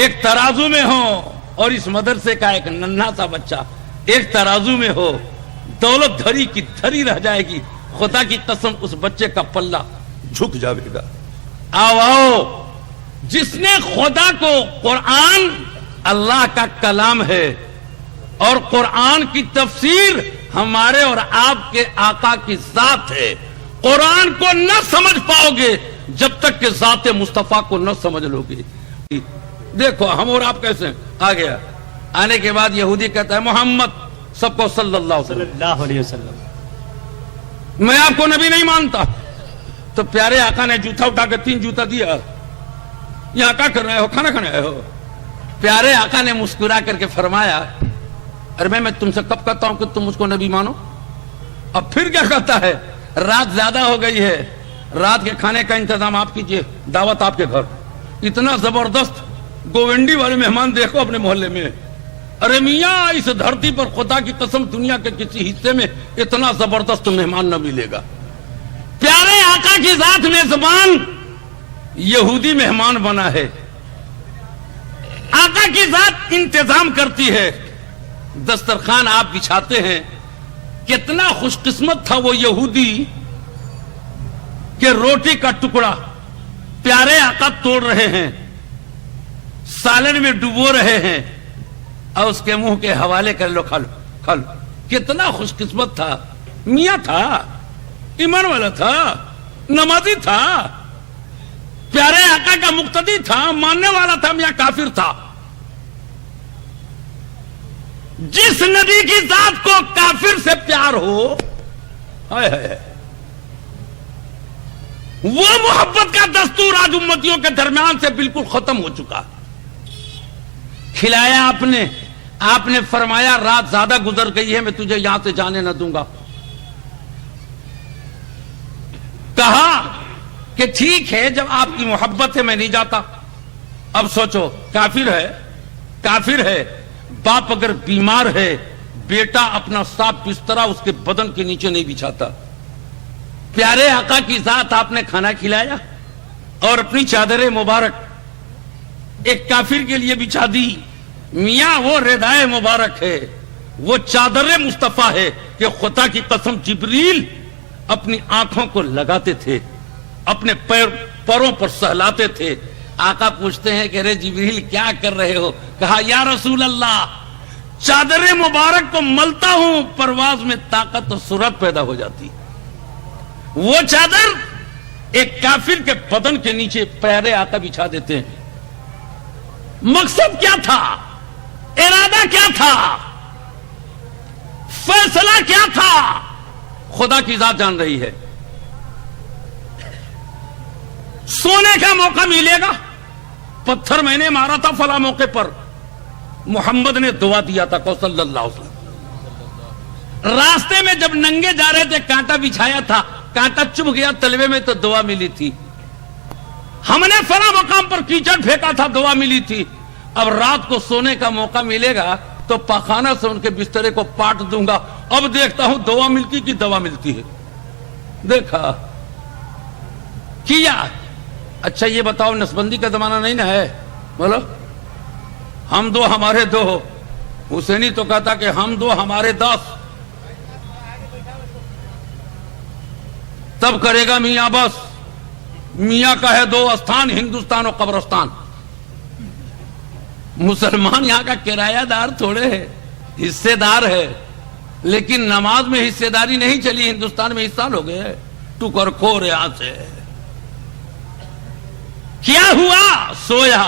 ایک ترازو میں ہوں، اور اس مدرسے کا ایک ننھا سا بچہ ایک ترازو میں ہو، دولت دھری کی دھری رہ جائے گی، خدا کی قسم اس بچے کا پلہ جھک جائے گا۔ آؤ، جس نے خدا کو، قرآن اللہ کا کلام ہے اور قرآن کی تفسیر ہمارے اور آپ کے آقا کی ذات ہے، قرآن کو نہ سمجھ پاؤ گے جب تک کہ ذات مصطفیٰ کو نہ سمجھ لو گے۔ دیکھو ہم اور آپ کیسے ہیں؟ آ گیا، آنے کے بعد یہودی کہتا ہے محمد، سب کو صلی اللہ علیہ وسلم۔ وسلم۔ میں آپ کو نبی نہیں مانتا، تو پیارے آقا نے جوتا اٹھا کے 3 جوتا دیا. یہاں کیا کر رہے ہو؟ کھانا کھانے آئے ہو؟ پیارے آقا نے مسکرا کر کے فرمایا ارے میں تم سے کب کہتا ہوں کہ تم مجھ کو نبی مانو؟ اب پھر کیا کہتا ہے؟ رات زیادہ ہو گئی ہے, رات کے کھانے کا انتظام آپ کیجئے, دعوت آپ کے گھر. اتنا زبردست گوونڈی والے مہمان دیکھو اپنے محلے میں. ارے میاں اس دھرتی پر خدا کی قسم دنیا کے کسی حصے میں اتنا زبردست مہمان نہ ملے گا. پیارے آقا کی ذات میزبان یہودی مہمان بنا ہے, آقا کی ذات انتظام کرتی ہے, دسترخوان آپ بچھاتے ہیں. کتنا خوش قسمت تھا وہ یہودی کہ روٹی کا ٹکڑا پیارے آقا توڑ رہے ہیں, سالن میں ڈبو رہے ہیں اور اس کے منہ کے حوالے کر لو, کھا لو کھا لو. کتنا خوش قسمت تھا. میاں تھا, ایمان والا تھا, نمازی تھا, پیارے آقا کا مقتدی تھا, ماننے والا تھا. میاں کافر تھا. جس نبی کی ذات کو کافر سے پیار ہو, وہ محبت کا دستور آج امتیوں کے درمیان سے بالکل ختم ہو چکا. کھلایا آپ نے فرمایا رات زیادہ گزر گئی ہے, میں تجھے یہاں سے جانے نہ دوں گا. کہا کہ ٹھیک ہے جب آپ کی محبت ہے میں نہیں جاتا. اب سوچو, کافر ہے, باپ اگر بیمار ہے بیٹا اپنا صاف بسترا اس کے بدن کے نیچے نہیں بچھاتا. پیارے آقا کی ذات آپ نے کھانا کھلایا اور اپنی چادر مبارک ایک کافر کے لیے بچھا دی. میاں وہ ردائے مبارک ہے, وہ چادر مصطفیٰ ہے کہ خدا کی قسم جبریل اپنی آنکھوں کو لگاتے تھے, اپنے پیروں پر سہلاتے تھے. آقا پوچھتے ہیں کہ ارے جبریل کیا کر رہے ہو؟ کہا یا رسول اللہ چادر مبارک کو ملتا ہوں پرواز میں طاقت و سرعت پیدا ہو جاتی. وہ چادر ایک کافر کے بدن کے نیچے پیارے آقا بچھا دیتے ہیں. مقصد کیا تھا؟ ارادہ کیا تھا؟ فیصلہ کیا تھا؟ خدا کی ذات جان رہی ہے. سونے کا موقع ملے گا, پتھر میں نے مارا تھا فلاں موقع پر, محمد نے دعا دیا تھا کو صلی اللہ علیہ وسلم. راستے میں جب ننگے جا رہے تھے کانٹا بچھایا تھا, کانٹا چبھ گیا تلوے میں تو دعا ملی تھی. ہم نے فلاں مقام پر کیچڑ پھینکا تھا, دعا ملی تھی. اب رات کو سونے کا موقع ملے گا تو پاخانہ سے ان کے بسترے کو پاٹ دوں گا. اب دیکھتا ہوں دعا ملتی کی دوا ملتی ہے. دیکھا کیا. اچھا یہ بتاؤ نسبندی کا زمانہ نہیں نا ہے؟ بولو ہم دو ہمارے دو. حسینی تو کہتا کہ ہم دو ہمارے 10. تب کرے گا میاں بس. میاں کا ہے 2 استھان, ہندوستان و قبرستان. مسلمان یہاں کا کرایہ دار تھوڑے ہے, حصے دار ہے. لیکن نماز میں حصے داری نہیں چلی, ہندوستان میں حصہ لو گئے ٹکر کھور یہاں سے. کیا ہوا؟ سویا.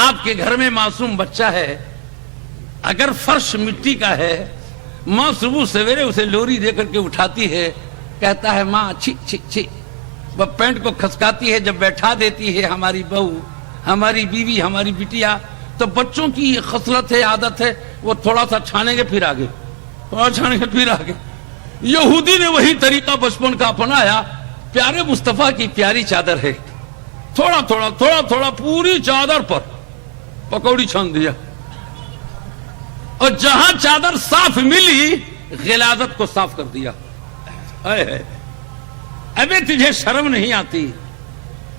آپ کے گھر میں معصوم بچہ ہے, اگر فرش مٹی کا ہے, ماں صبح سویرے اسے لوری دے کر کے اٹھاتی ہے, کہتا ہے ماں چھی چھی چھی. وہ پینٹ کو کھسکاتی ہے, جب بیٹھا دیتی ہے ہماری بہو, ہماری بیوی, ہماری بٹیا, تو بچوں کی خصلت ہے, عادت ہے, وہ تھوڑا سا چھانے گے پھر آگے, تھوڑا چھانے گے پھر آگے. یہودی نے وہی طریقہ بچپن کا اپنایا. پیارے مصطفیٰ کی پیاری چادر ہے, تھوڑا تھوڑا تھوڑا تھوڑا پوری چادر پر پکوڑی چھان دیا. اور جہاں چادر صاف ملی غلاظت کو صاف کر دیا. ابے تجھے شرم نہیں آتی؟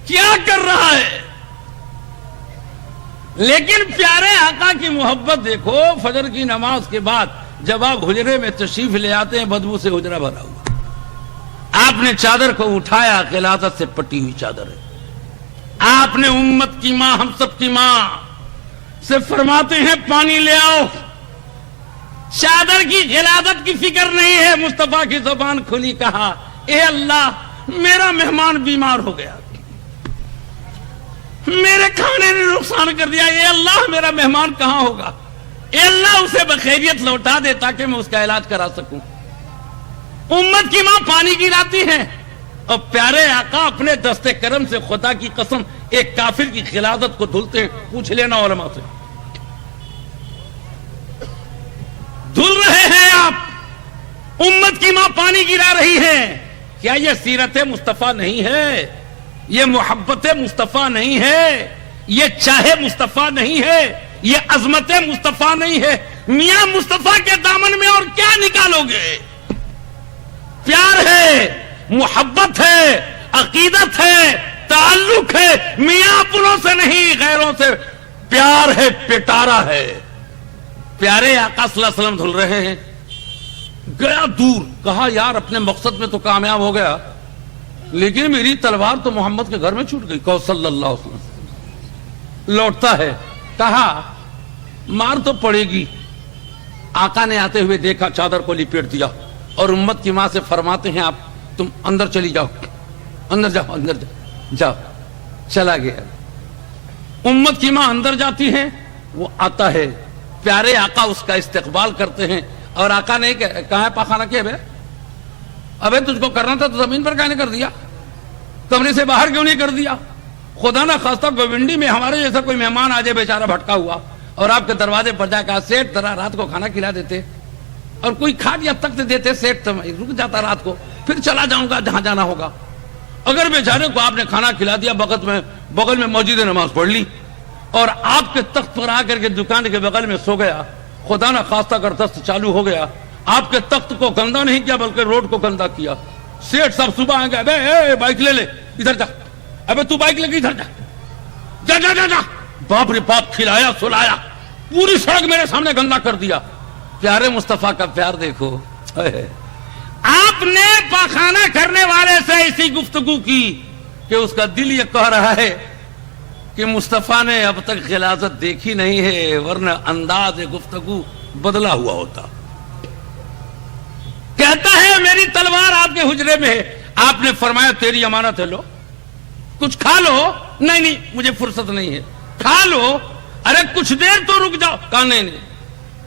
کیا کر رہا ہے؟ لیکن پیارے آقا کی محبت دیکھو. فجر کی نماز کے بعد جب آپ حجرے میں تشریف لے آتے ہیں, بدبو سے حجرہ بھرا ہوا, آپ نے چادر کو اٹھایا, غلاظت سے پٹی ہوئی چادر ہے. آپ نے امت کی ماں, ہم سب کی ماں سے فرماتے ہیں پانی لے آؤ. چادر کی غلاظت کی فکر نہیں ہے. مصطفیٰ کی زبان کھلی, کہا اے اللہ میرا مہمان بیمار ہو گیا, میرے کھانے نے نقصان کر دیا. اے اللہ میرا مہمان کہاں ہوگا؟ اے اللہ اسے بخیریت لوٹا دے تاکہ میں اس کا علاج کرا سکوں. امت کی ماں پانی گراتی ہے, اور پیارے آقا اپنے دستے کرم سے خدا کی قسم ایک کافر کی خلافت کو دھلتے ہیں. پوچھ لینا علماء سے. دھل رہے ہیں آپ, امت کی ماں پانی گرا رہی ہے. کیا یہ سیرت مصطفیٰ نہیں ہے؟ یہ محبت مصطفیٰ نہیں ہے؟ یہ چاہے مصطفیٰ نہیں ہے؟ یہ عظمت مصطفیٰ نہیں ہے؟ میاں مصطفیٰ کے دامن میں اور کیا نکالو گے؟ پیار ہے, محبت ہے, عقیدت ہے, تعلق ہے. میاں اپنوں سے نہیں غیروں سے پیار ہے, پٹارا ہے. پیارے آقا صلی اللہ علیہ وسلم دھل رہے ہیں. گیا دور, کہا یار اپنے مقصد میں تو کامیاب ہو گیا, لیکن میری تلوار تو محمد کے گھر میں چھوٹ گئی. کہو صلی اللہ علیہ وسلم. لوٹتا ہے, کہا مار تو پڑے گی. آقا نے آتے ہوئے دیکھا, چادر کو لپیٹ دیا اور امت کی ماں سے فرماتے ہیں آپ تم اندر چلی جاؤ, اندر جاؤ, اندر جاؤ. چلا گیا. امت کی ماں اندر جاتی ہیں, وہ آتا ہے. پیارے آقا اس کا استقبال کرتے ہیں اور آقا نے کہا ہے پاخانہ کیا بے, ابے تجھ کو کرنا تھا تو زمین پر کہنے کر دیا, کمرے سے باہر کیوں نہیں کر دیا؟ خدا نہ خواستہ گوونڈی میں ہمارے جیسا کوئی مہمان آ جائے بیچارہ بھٹکا ہوا اور آپ کے دروازے پر جا کہا سیٹ ذرا رات کو کھانا کھلا دیتے, اور کوئی کھا یا تخت دیتے, سیٹ تو رک جاتا رات کو, پھر چلا جاؤں گا جہاں جانا ہوگا. اگر بیچارے کو آپ نے کھانا کھلا دیا, بغل میں مسجد نماز پڑھ لی اور آپ کے تخت پر آ کر کے دکان کے بغل میں سو گیا, خدا نہ خواستہ اگر دست چالو ہو گیا, آپ کے تخت کو گندا نہیں کیا بلکہ روڈ کو گندا کیا. سیٹ صاحب صبح آئیں گے, ابے بائک لے لے, ادھر جا, ابے تو بائک لے کے ادھر جا, جا جا جا جا. باپ رے باپ, کھلایا سلایا, پوری سڑک میرے سامنے گندا کر دیا. پیارے مصطفیٰ کا پیار دیکھو. آپ نے پاخانہ کرنے والے سے ایسی گفتگو کی کہ اس کا دل یہ کہہ رہا ہے کہ مصطفیٰ نے اب تک غلاظت دیکھی نہیں ہے, ورنہ انداز گفتگو بدلا ہوا ہوتا. کہتا ہے میری تلوار آپ کے حجرے میں ہے. آپ نے فرمایا تیری امانت ہے, لو کچھ کھا لو. نہیں نہیں مجھے فرصت نہیں ہے. کھا لو. ارے کچھ دیر تو رک جاؤ. کہا نہیں نہیں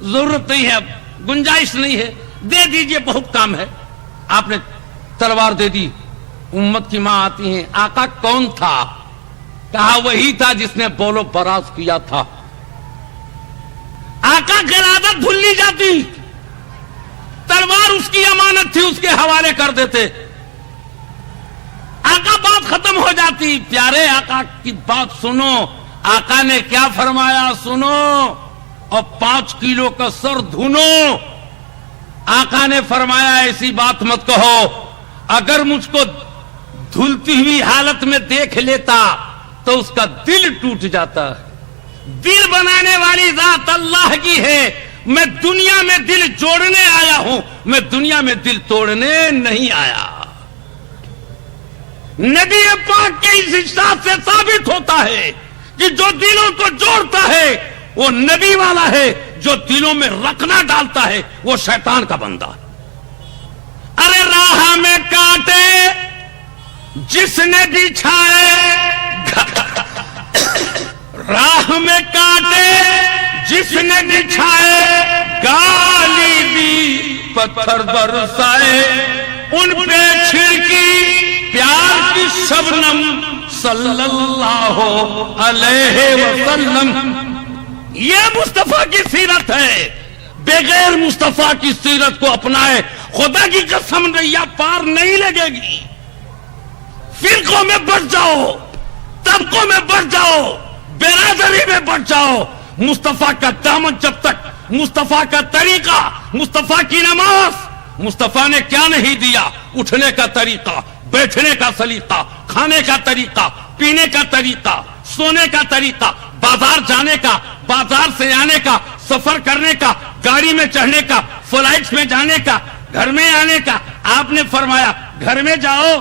ضرورت نہیں ہے, اب گنجائش نہیں ہے, دے دیجئے بہت کام ہے. آپ نے تلوار دے دی. امت کی ماں آتی ہیں, آقا کون تھا؟ کہا وہی تھا جس نے بولو براز کیا تھا. آقا غلاظت بھول لی جاتی, تلوار اس کی امانت تھی, اس کے حوالے کر دیتے. آقا بات ختم ہو جاتی. پیارے آقا کی بات سنو, آقا نے کیا فرمایا سنو, اور 5 کلو کا سر دھنو. آقا نے فرمایا ایسی بات مت کہو, اگر مجھ کو دھلتی ہوئی حالت میں دیکھ لیتا تو اس کا دل ٹوٹ جاتا. دل بنانے والی ذات اللہ کی ہے. میں دنیا میں دل جوڑنے آیا ہوں, میں دنیا میں دل توڑنے نہیں آیا. نبی پاک کے اس ارشاد سے ثابت ہوتا ہے کہ جو دلوں کو جوڑتا ہے وہ نبی والا ہے, جو دلوں میں رکھنا ڈالتا ہے وہ شیطان کا بندہ. ارے راہ میں کاٹے جس نے بچھائے, راہ میں کاٹے جس نے بچھائے, گالی دی پتھر برسائے, ان پہ چھڑکی پیار کی شبنم صلی اللہ علیہ وسلم. یہ مصطفیٰ کی سیرت ہے. بغیر مصطفیٰ کی سیرت کو اپنائے, خدا کی قسم نیا پار نہیں لگے گی. فرقوں میں بٹ جاؤ, طبقوں میں بٹ جاؤ, برادری میں بٹ جاؤ, مصطفیٰ کا دامن جب تک, مصطفیٰ کا طریقہ, مصطفیٰ کی نماز, مصطفیٰ نے کیا نہیں دیا, اٹھنے کا طریقہ, بیٹھنے کا سلیقہ, کھانے کا طریقہ, پینے کا طریقہ, سونے کا طریقہ, بازار جانے کا, بازار سے آنے کا, سفر کرنے کا, گاڑی میں چڑھنے کا, فلائٹس میں جانے کا, گھر میں آنے کا. آپ نے فرمایا گھر میں جاؤ,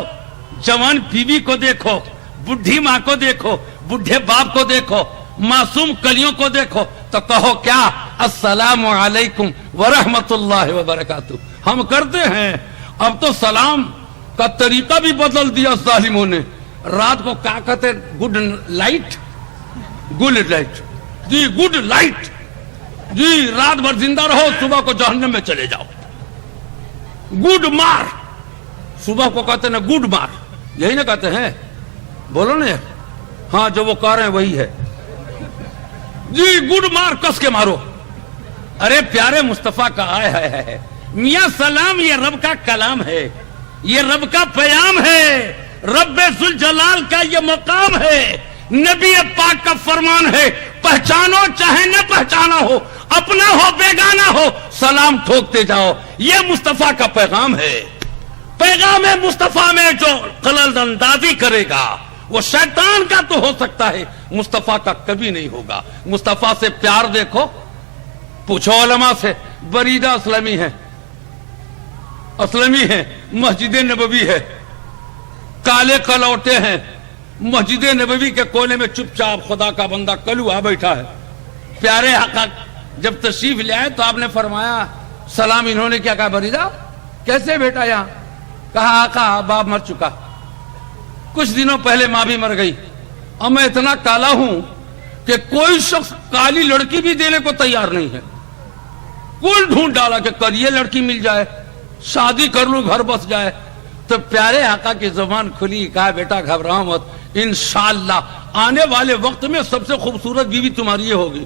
جوان بیوی کو دیکھو, بڈھی ماں کو دیکھو, بڈھے باپ کو دیکھو, معصوم کلیوں کو دیکھو, تو کہو کیا, السلام علیکم ورحمت اللہ وبرکاتہ. ہم کرتے ہیں. اب تو سلام کا طریقہ بھی بدل دیا ظالموں نے. رات کو کیا کہتے, گڈ لائٹ, گڈ لائٹ جی, گڈ لائٹ جی, رات بھر زندہ رہو, صبح کو جہنم میں چلے جاؤ. گڈ مار, صبح کو کہتے نا گڈ مار, یہی نہ کہتے ہیں؟ بولو نا یار. ہاں جو وہ کہہ رہے ہیں وہی ہے جی. گڈ مار کس کے مارو. ارے پیارے مصطفیٰ کا آئے ہے میاں سلام، یہ رب کا کلام ہے، یہ رب کا پیام ہے، رب ذوالجلال کا یہ مقام ہے، نبی پاک کا فرمان ہے. پہچانو چاہے نہ پہچانا ہو، اپنا ہو بیگانہ ہو، سلام ٹھوکتے جاؤ. یہ مصطفیٰ کا پیغام ہے. پیغام مصطفیٰ میں جو خلل اندازی کرے گا وہ شیطان کا تو ہو سکتا ہے، مصطفیٰ کا کبھی نہیں ہوگا. مصطفیٰ سے پیار دیکھو، پوچھو علماء سے. بریدہ اسلمی ہے، اسلمی ہے، مسجد نبوی ہے، کالے کلوٹے ہیں، مسجد نبوی کے کونے میں چپ چاپ خدا کا بندہ کلوا بیٹھا ہے. پیارے آقا جب تشریف لے آئے تو آپ نے فرمایا سلام. انہوں نے کیا کہا؟ بریدہ کیسے بیٹا یہاں؟ کہا آقا باپ مر چکا، کچھ دنوں پہلے ماں بھی مر گئی، اور میں اتنا کالا ہوں کہ کوئی شخص کالی لڑکی بھی دینے کو تیار نہیں ہے. کل ڈھونڈ ڈالا کہ کریے لڑکی مل جائے، شادی کر لوں، گھر بس جائے. تو پیارے آقا کی زبان کھلی، کہا بیٹا گھبراؤ مت، انشاءاللہ آنے والے وقت میں سب سے خوبصورت بیوی تمہاری ہوگی.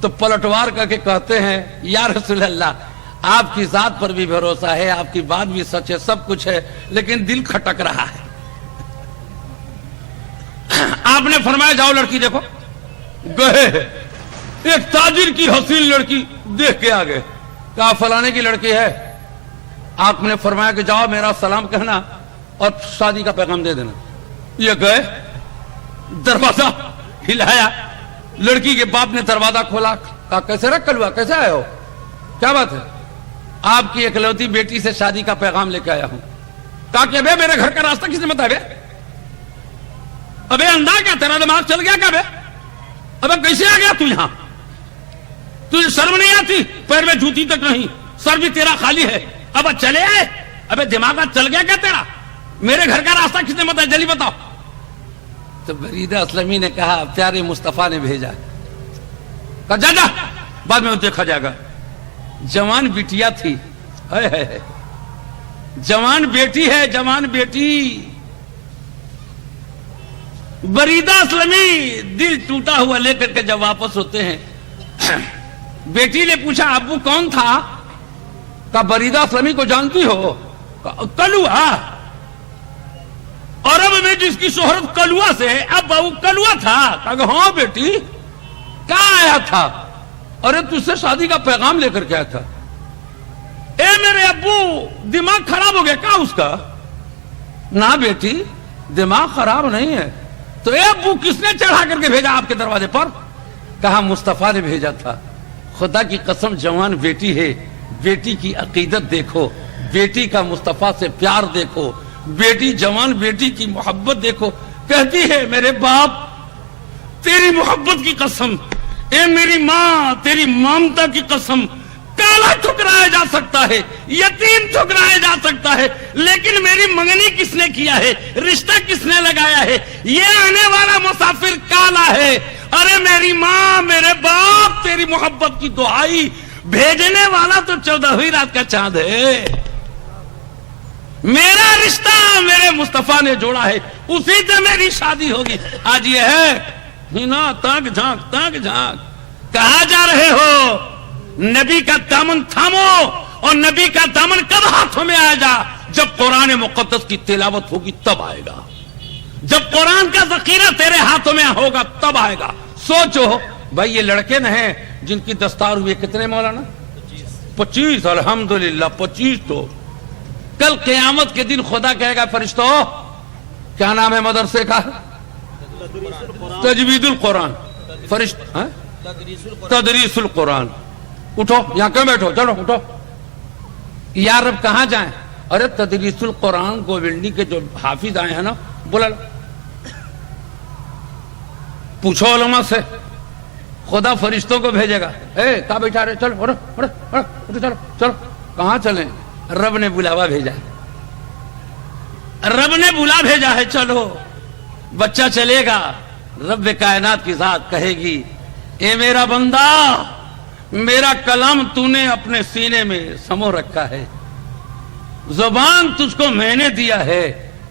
تو پلٹوار کر کے کہتے ہیں یا رسول اللہ آپ کی ذات پر بھی بھروسہ ہے، آپ کی بات بھی سچ ہے، سب کچھ ہے، لیکن دل کھٹک رہا ہے. آپ نے فرمایا جاؤ لڑکی دیکھو. گئے، ایک تاجر کی حسین لڑکی دیکھ کے آ گئے. کہا فلانے کی لڑکی ہے. آپ نے فرمایا کہ جاؤ میرا سلام کہنا اور شادی کا پیغام دے دینا. یہ گئے، دروازہ ہلایا، لڑکی کے باپ نے دروازہ کھولا. کہا کیسے رکھ کلوا، کیسے آئے ہو، کیا بات ہے؟ آپ کی اکلوتی بیٹی سے شادی کا پیغام لے کے آیا ہوں. کہا کہ ابے میرے گھر کا راستہ کس نے بتایا؟ ابے اندھا کیا، تیرا دماغ چل گیا کیا؟ ابے کیسے آ گیا تو یہاں؟ تجھے شرم نہیں آتی؟ پیر میں جوتی تک نہیں، سر بھی تیرا خالی ہے. اب چلے آئے، ابے دماغ چل گیا کیا تیرا؟ میرے گھر کا راستہ کس نے بتایا، جلدی بتاؤ. تو بریدہ اسلمی نے کہا پیارے مصطفیٰ نے بھیجا. کہا جا جا، بعد میں دیکھا جائے گا. جوان بٹیا تھی، جوان بیٹی ہے، جوان بیٹی. بریدہ اسلمی دل ٹوٹا ہوا لے کر کے جب واپس ہوتے ہیں، بیٹی نے پوچھا ابو کون تھا؟ کہا بریدہ اسلمی کو جانتی ہو؟ کلوا. عرب میں جس کی شہرت کلوا سے ہے، اب وہ کلوا تھا. کہا ہاں بیٹی. کہاں آیا تھا؟ ارے تجھ سے شادی کا پیغام لے کر کے آیا تھا. اے میرے ابو دماغ خراب ہو گیا کیا اس کا؟ نہ بیٹی دماغ خراب نہیں ہے. تو اے ابو کس نے چڑھا کر کے بھیجا آپ کے دروازے پر؟ کہا مصطفیٰ نے بھیجا تھا. خدا کی قسم جوان بیٹی ہے، بیٹی کی عقیدت دیکھو، بیٹی کا مصطفیٰ سے پیار دیکھو، بیٹی جوان بیٹی کی محبت دیکھو. کہتی ہے میرے باپ تیری محبت کی قسم، اے میری ماں تیری ممتا کی قسم، کالا ٹھکرایا جا سکتا ہے، یتیم ٹھکرایا جا سکتا ہے، لیکن میری منگنی کس نے کیا ہے، رشتہ کس نے لگایا ہے؟ یہ آنے والا مسافر کالا ہے. ارے میری ماں میرے باپ تیری محبت کی دعائی بھیجنے والا تو 14ویں رات کا چاند ہے. میرا رشتہ میرے مصطفیٰ نے جوڑا ہے، اسی سے میری شادی ہوگی. آج یہ ہے ہنا تاک جھانک تاک جھانک. کہاں جا رہے ہو؟ نبی کا دامن تھامو. اور نبی کا دامن کب ہاتھوں میں آئے گا؟ جب قرآن مقدس کی تلاوت ہوگی تب آئے گا. جب قرآن کا ذخیرہ تیرے ہاتھوں میں ہوگا تب آئے گا. سوچو بھائی یہ لڑکے نہ ہیں جن کی دستار ہوئی کتنے مولانا؟ 25. الحمدللہ 25. تو کل قیامت کے دن خدا کہے گا فرشتوں کیا نام ہے مدرسے کا؟ تجوید القرآن. فرشتہ تدریس القرآن. اٹھو یہاں کیوں بیٹھو، چلو اٹھو. یا رب کہاں جائیں؟ ارے تدریس القرآن گوونڈی کے جو حافظ آئے ہیں نا، بولا پوچھو علماء سے، خدا فرشتوں کو بھیجے گا. اے کہاں بیٹھا رہے؟ چلو اٹھو چلو چلو. کہاں چلیں؟ رب نے بلاوا بھیجا ہے، رب نے بلا بھیجا ہے. چلو بچہ چلے گا. رب کائنات کی ذات کہے گی اے میرا بندہ میرا کلام تو نے اپنے سینے میں سمو رکھا ہے، زبان تجھ کو میں نے دیا ہے،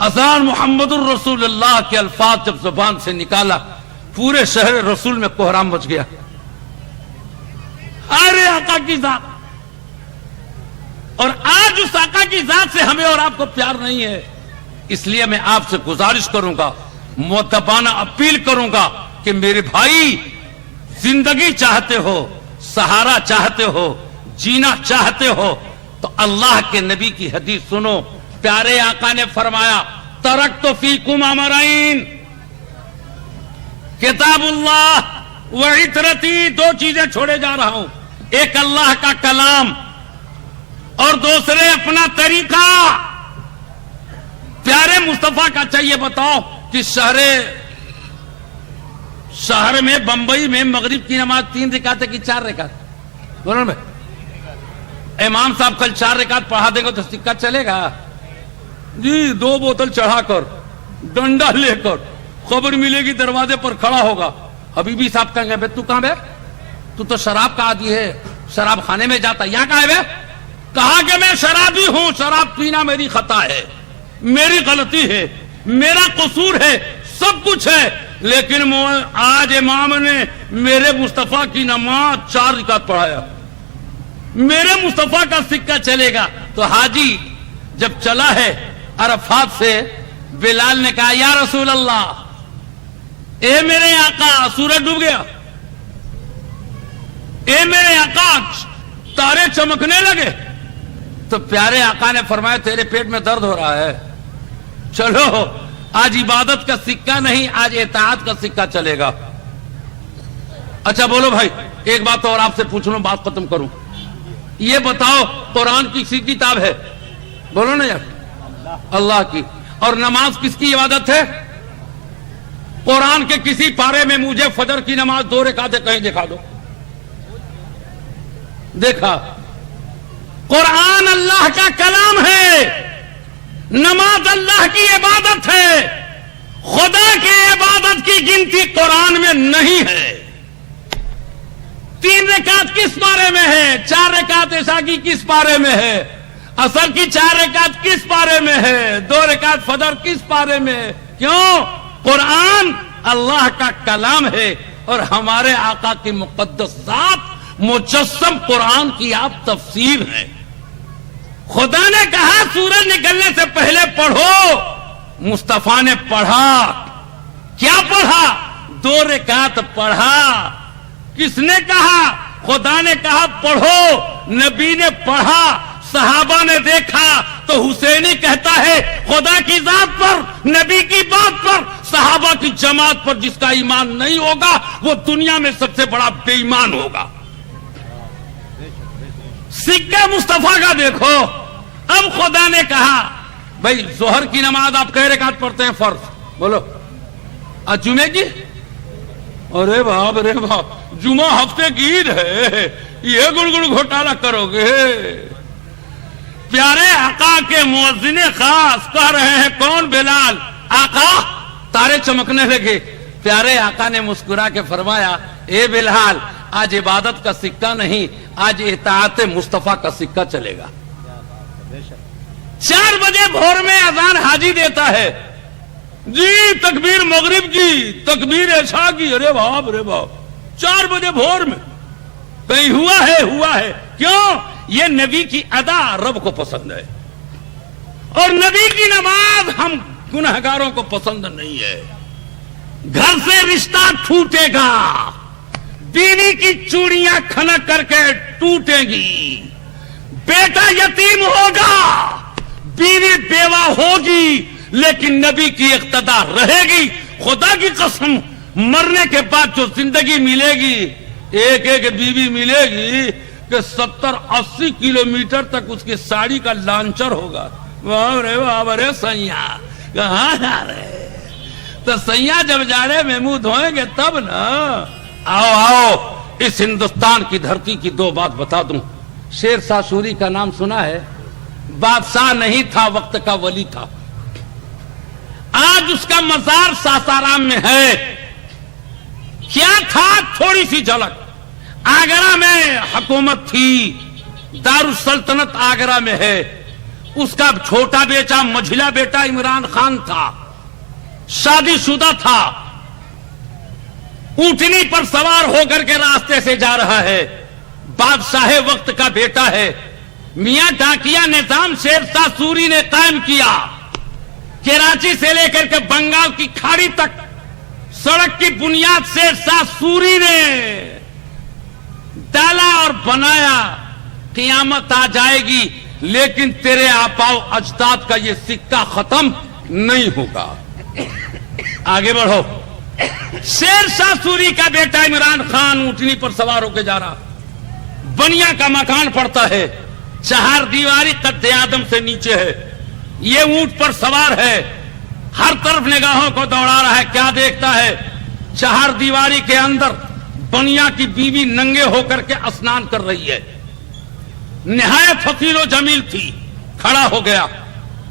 اذان محمد الرسول اللہ کے الفاظ جب زبان سے نکالا پورے شہر رسول میں کوہرام مچ گیا. ارے آقا کی ذات. اور آج اس آقا کی ذات سے ہمیں اور آپ کو پیار نہیں ہے. اس لیے میں آپ سے گزارش کروں گا, مؤدبانہ اپیل کروں گا کہ میرے بھائی زندگی چاہتے ہو, سہارا چاہتے ہو, جینا چاہتے ہو تو اللہ کے نبی کی حدیث سنو. پیارے آقا نے فرمایا ترکت فیکم امرین, کتاب اللہ و عطرتی, دو چیزیں چھوڑے جا رہا ہوں, ایک اللہ کا کلام اور دوسرے اپنا طریقہ. پیارے مصطفیٰ کا چاہیے بتاؤ کہ شہر میں بمبئی میں مغرب کی نماز 3 رکعت کی 4 رکعت, بولو نا, امام صاحب کل 4 رکعت پڑھا دیں گے تو سکہ چلے گا جی. 2 بوتل چڑھا کر ڈنڈا لے کر خبر ملے گی دروازے پر کھڑا ہوگا. حبیبی صاحب کہیں گے بے تو کہاں بے, تو تو شراب کا عادی ہے, شراب خانے میں جاتا, یہاں کہاں ہے بے؟ کہا کہ میں شرابی ہوں, شراب پینا میری خطا ہے, میری غلطی ہے, میرا قصور ہے, سب کچھ ہے, لیکن آج امام نے میرے مصطفیٰ کی نماز 4 رکعت پڑھایا, میرے مصطفیٰ کا سکہ چلے گا. تو حاجی جب چلا ہے عرفات سے, بلال نے کہا یا رسول اللہ, اے میرے آقا سورج ڈوب گیا, اے میرے آقا تارے چمکنے لگے. تو پیارے آقا نے فرمایا تیرے پیٹ میں درد ہو رہا ہے, چلو آج عبادت کا سکہ نہیں, آج اطاعت کا سکہ چلے گا. اچھا بولو بھائی, ایک بات اور آپ سے پوچھ لوں, بات ختم کروں. یہ بتاؤ قرآن کسی کتاب ہے؟ بولو نا یار, اللہ کی. اور نماز کس کی عبادت ہے؟ قرآن کے کسی پارے میں مجھے فجر کی نماز 2 رکعتیں کہیں دکھا دو. دیکھا, قرآن اللہ کا کلام ہے, نماز اللہ کی عبادت ہے, خدا کی عبادت کی گنتی قرآن میں نہیں ہے. 3 رکعت کس پارے میں ہے؟ 4 رکعت عشاء کی کس پارے میں ہے؟ عصر کی 4 رکعت کس پارے میں ہے؟ 2 رکعت فجر کس پارے میں ہے؟ کیوں؟ قرآن اللہ کا کلام ہے اور ہمارے آقا کی مقدس ذات مجسم قرآن کی آپ تفسیر ہیں. خدا نے کہا سورج نکلنے سے پہلے پڑھو, مصطفیٰ نے پڑھا. کیا پڑھا؟ 2 رکعت پڑھا. کس نے کہا؟ خدا نے کہا پڑھو, نبی نے پڑھا, صحابہ نے دیکھا. تو حسینی کہتا ہے خدا کی ذات پر, نبی کی بات پر, صحابہ کی جماعت پر جس کا ایمان نہیں ہوگا وہ دنیا میں سب سے بڑا بے ایمان ہوگا. سکہ مصطفیٰ کا دیکھو. اب خدا نے کہا بھائی ظہر کی نماز آپ کئی رکعت پڑھتے ہیں فرض؟ بولو. جمعے کی؟ ارے باپ رے باپ, جمعہ ہفتے کی عید ہے, یہ گڑگڑ گھوٹالہ کرو گے. پیارے آقا کے مؤذن خاص کہہ رہے ہیں کون؟ بلال. آقا تارے چمکنے لگے. پیارے آقا نے مسکرا کے فرمایا اے بلال, آج عبادت کا سکہ نہیں, آج اطاعت مصطفیٰ کا سکہ چلے گا. 4 بجے بھور میں اذان حاجی دیتا ہے جی, تکبیر مغرب کی, تکبیر عشاء کی. ارے باپ رے باپ, 4 بجے بھور میں کہیں ہوا ہے؟ ہوا ہے. کیوں؟ یہ نبی کی ادا رب کو پسند ہے اور نبی کی نماز ہم گنہگاروں کو پسند نہیں ہے. گھر سے رشتہ ٹوٹے گا, بیوی کی چوڑیاں کھنک کر کے ٹوٹیں گی, بیٹا یتیم ہوگا, بیوی بیوہ ہوگی, لیکن نبی کی اقتدا رہے گی. خدا کی قسم, مرنے کے بعد جو زندگی ملے گی, ایک ایک بیوی ملے گی کہ 70-80 کلومیٹر تک اس کی ساڑی کا لانچر ہوگا. واہ رے سیاں کہاں جا رہے؟ تو سیاں جب جاڑے میں منہ دھوئیں گے تب نا. آؤ اس ہندوستان کی دھرتی کی 2 بات بتا دوں. شیر شاہ سوری کا نام سنا ہے؟ بادشاہ نہیں تھا, وقت کا ولی تھا. آج اس کا مزار ساسارام میں ہے. کیا تھا؟ تھوڑی سی جھلک. آگرہ میں حکومت تھی, دارالسلطنت آگرہ میں ہے. اس کا چھوٹا بیٹا مجھلا بیٹا عمران خان تھا، شادی شدہ تھا، اونٹنی پر سوار ہو کر کے راستے سے جا رہا ہے، بادشاہ وقت کا بیٹا ہے۔ میاں ڈاکیا نظام شیر شاہ سوری نے قائم کیا، کراچی سے لے کر کے بنگال کی کھاڑی تک سڑک کی بنیاد شیر شاہ سوری نے ڈالا اور بنایا۔ قیامت آ جائے گی لیکن تیرے آباء و اجداد کا یہ سکہ ختم نہیں ہوگا۔ آگے بڑھو۔ شیر شاہ سوری کا بیٹا عمران خان اونٹنی پر سوار ہو کے جا رہا، بنیا کا مکان پڑتا ہے، 4 دیواری قد آدم سے نیچے ہے، یہ اونٹ پر سوار ہے، ہر طرف نگاہوں کو دوڑا رہا ہے۔ کیا دیکھتا ہے؟ 4 دیواری کے اندر بنیا کی بیوی ننگے ہو کر کے اسنان کر رہی ہے، نہایت فقیر و جمیل تھی۔ کھڑا ہو گیا،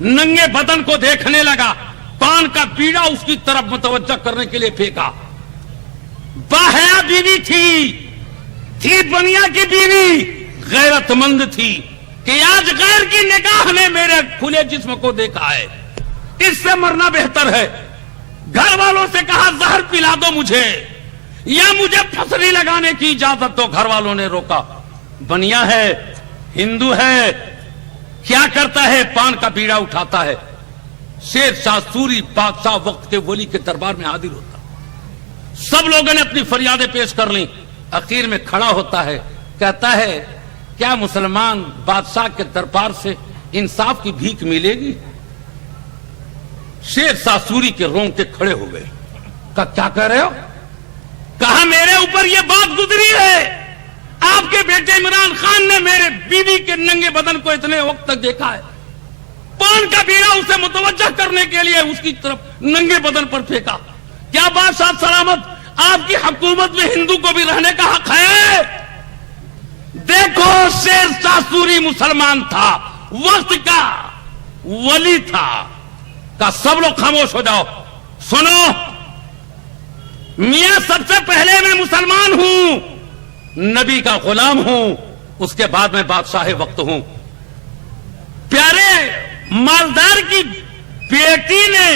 ننگے بدن کو دیکھنے لگا، پان کا بیڑا اس کی طرف متوجہ کرنے کے لیے پھینکا۔ باحیا بیوی تھی بنیا کی بیوی، غیرت مند تھی کہ آج غیر کی نگاہ نے میرے کھلے جسم کو دیکھا ہے، اس سے مرنا بہتر ہے۔ گھر والوں سے کہا زہر پلا دو مجھے یا مجھے پھسلی لگانے کی اجازت دو، گھر والوں نے روکا۔ بنیا ہے، ہندو ہے، کیا کرتا ہے؟ پان کا بیڑا اٹھاتا ہے۔ شیر شاہ سوری بادشاہ وقت کے ولی کے دربار میں حاضر ہوتا، سب لوگوں نے اپنی فریادیں پیش کر لیں، اخیر میں کھڑا ہوتا ہے، کہتا ہے کیا مسلمان بادشاہ کے دربار سے انصاف کی بھیک ملے گی؟ شیر شاہ سوری کے رونگٹے کھڑے ہو گئے۔ کہا کیا کہہ رہے ہو؟ کہا میرے اوپر یہ بات گزری ہے، آپ کے بیٹے عمران خان نے میرے بیوی کے ننگے بدن کو اتنے وقت تک دیکھا ہے، پان کا بیڑا اسے متوجہ کرنے کے لیے اس کی طرف ننگے بدن پر پھینکا۔ کیا بادشاہ سلامت آپ کی حکومت میں ہندو کو بھی رہنے کا حق ہے؟ دیکھو شیر شاہ سوری مسلمان تھا، وقت کا ولی تھا۔ کہ سب لوگ خاموش ہو جاؤ، سنو، میاں سب سے پہلے میں مسلمان ہوں، نبی کا غلام ہوں، اس کے بعد میں بادشاہ وقت ہوں۔ پیارے مالدار کی بیٹی نے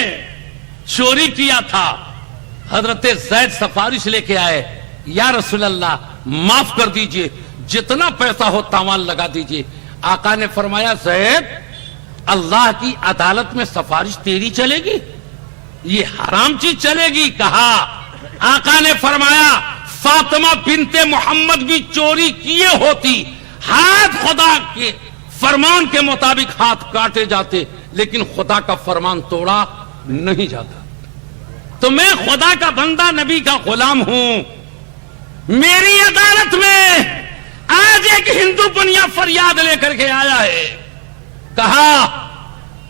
چوری کیا تھا، حضرت زید سفارش لے کے آئے، یا رسول اللہ معاف کر دیجئے، جتنا پیسہ ہو تاوان لگا دیجئے۔ آقا نے فرمایا زید اللہ کی عدالت میں سفارش تیری چلے گی؟ یہ حرام چیز چلے گی؟ کہا۔ آقا نے فرمایا فاطمہ بنت محمد بھی چوری کیے ہوتی، ہاتھ خدا کے فرمان کے مطابق ہاتھ کاٹے جاتے، لیکن خدا کا فرمان توڑا نہیں جاتا۔ تو میں خدا کا بندہ، نبی کا غلام ہوں، میری عدالت میں آج ایک ہندو بنیا فریاد لے کر کے آیا ہے۔ کہا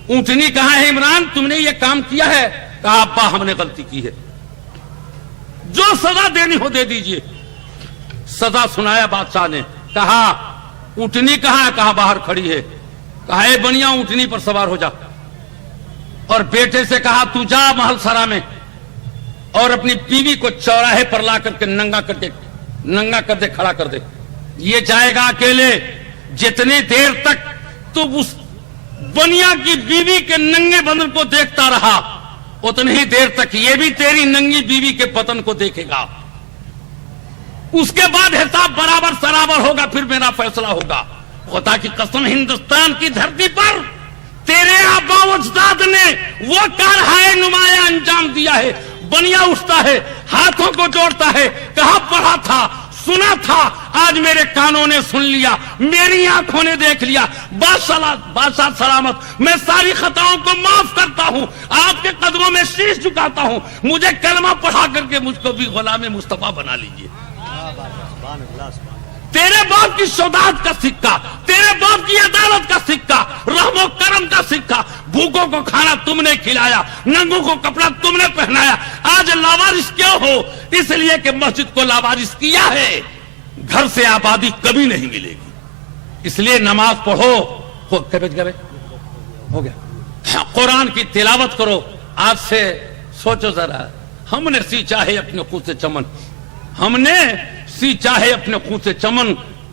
اونٹنی کہاں ہے عمران، تم نے یہ کام کیا ہے؟ کہا ابا ہم نے غلطی کی ہے، جو سزا دینی ہو دے دیجئے۔ سزا سنایا بادشاہ نے۔ کہا اونٹنی کہاں ہے؟ کہا باہر کھڑی ہے۔ کہا اے بنیا اونٹنی پر سوار ہو جا، اور بیٹے سے کہا تو جا محل سرا میں اور اپنی بیوی کو چوراہے پر لا کر کے ننگا کر دے، کھڑا کر دے۔ یہ جائے گا اکیلے، جتنی دیر تک تو اس بنیا کی بیوی کے ننگے بدن کو دیکھتا رہا، اتنی ہی دیر تک یہ بھی تیری ننگی بیوی کے بدن کو دیکھے گا۔ اس کے بعد حساب برابر سرابر ہوگا، پھر میرا فیصلہ ہوگا۔ خدا کی قسم ہندوستان کی دھرتی پر تیرے آباء و اجداد نے وہ کارہائے نمایاں انجام دیا ہے۔ بنیا اٹھتا ہے، ہاتھوں کو جوڑتا ہے، کہا پڑھا تھا، سنا تھا، آج میرے کانوں نے سن لیا، میری آنکھوں نے دیکھ لیا۔ بادشاہ سلامت، میں ساری خطاؤں کو معاف کرتا ہوں، آپ کے قدموں میں شیش جھکاتا ہوں، مجھے کلمہ پڑھا کر کے مجھ کو بھی غلام مصطفیٰ بنا لیجئے۔ تیرے باپ کی شجاعت کا سکہ، تیرے باپ کی عدالت کا سکہ، رحم و کرم کا سکہ، بھوکوں کو کھانا تم نے کھلایا، ننگوں کو کپڑا تم نے پہنایا، آج لاوارث کیوں ہو؟ اس لیے کہ مسجد کو لاوارث کیا ہے، گھر سے آبادی کبھی نہیں ملے گی۔ اس لیے نماز پڑھو، ہو گیا، قرآن کی تلاوت کرو۔ آج سے سوچو ذرا، ہم نے سینچا ہے اپنے خون سے چمن، ہم نے سینچا ہے اپنے خون سے چمن،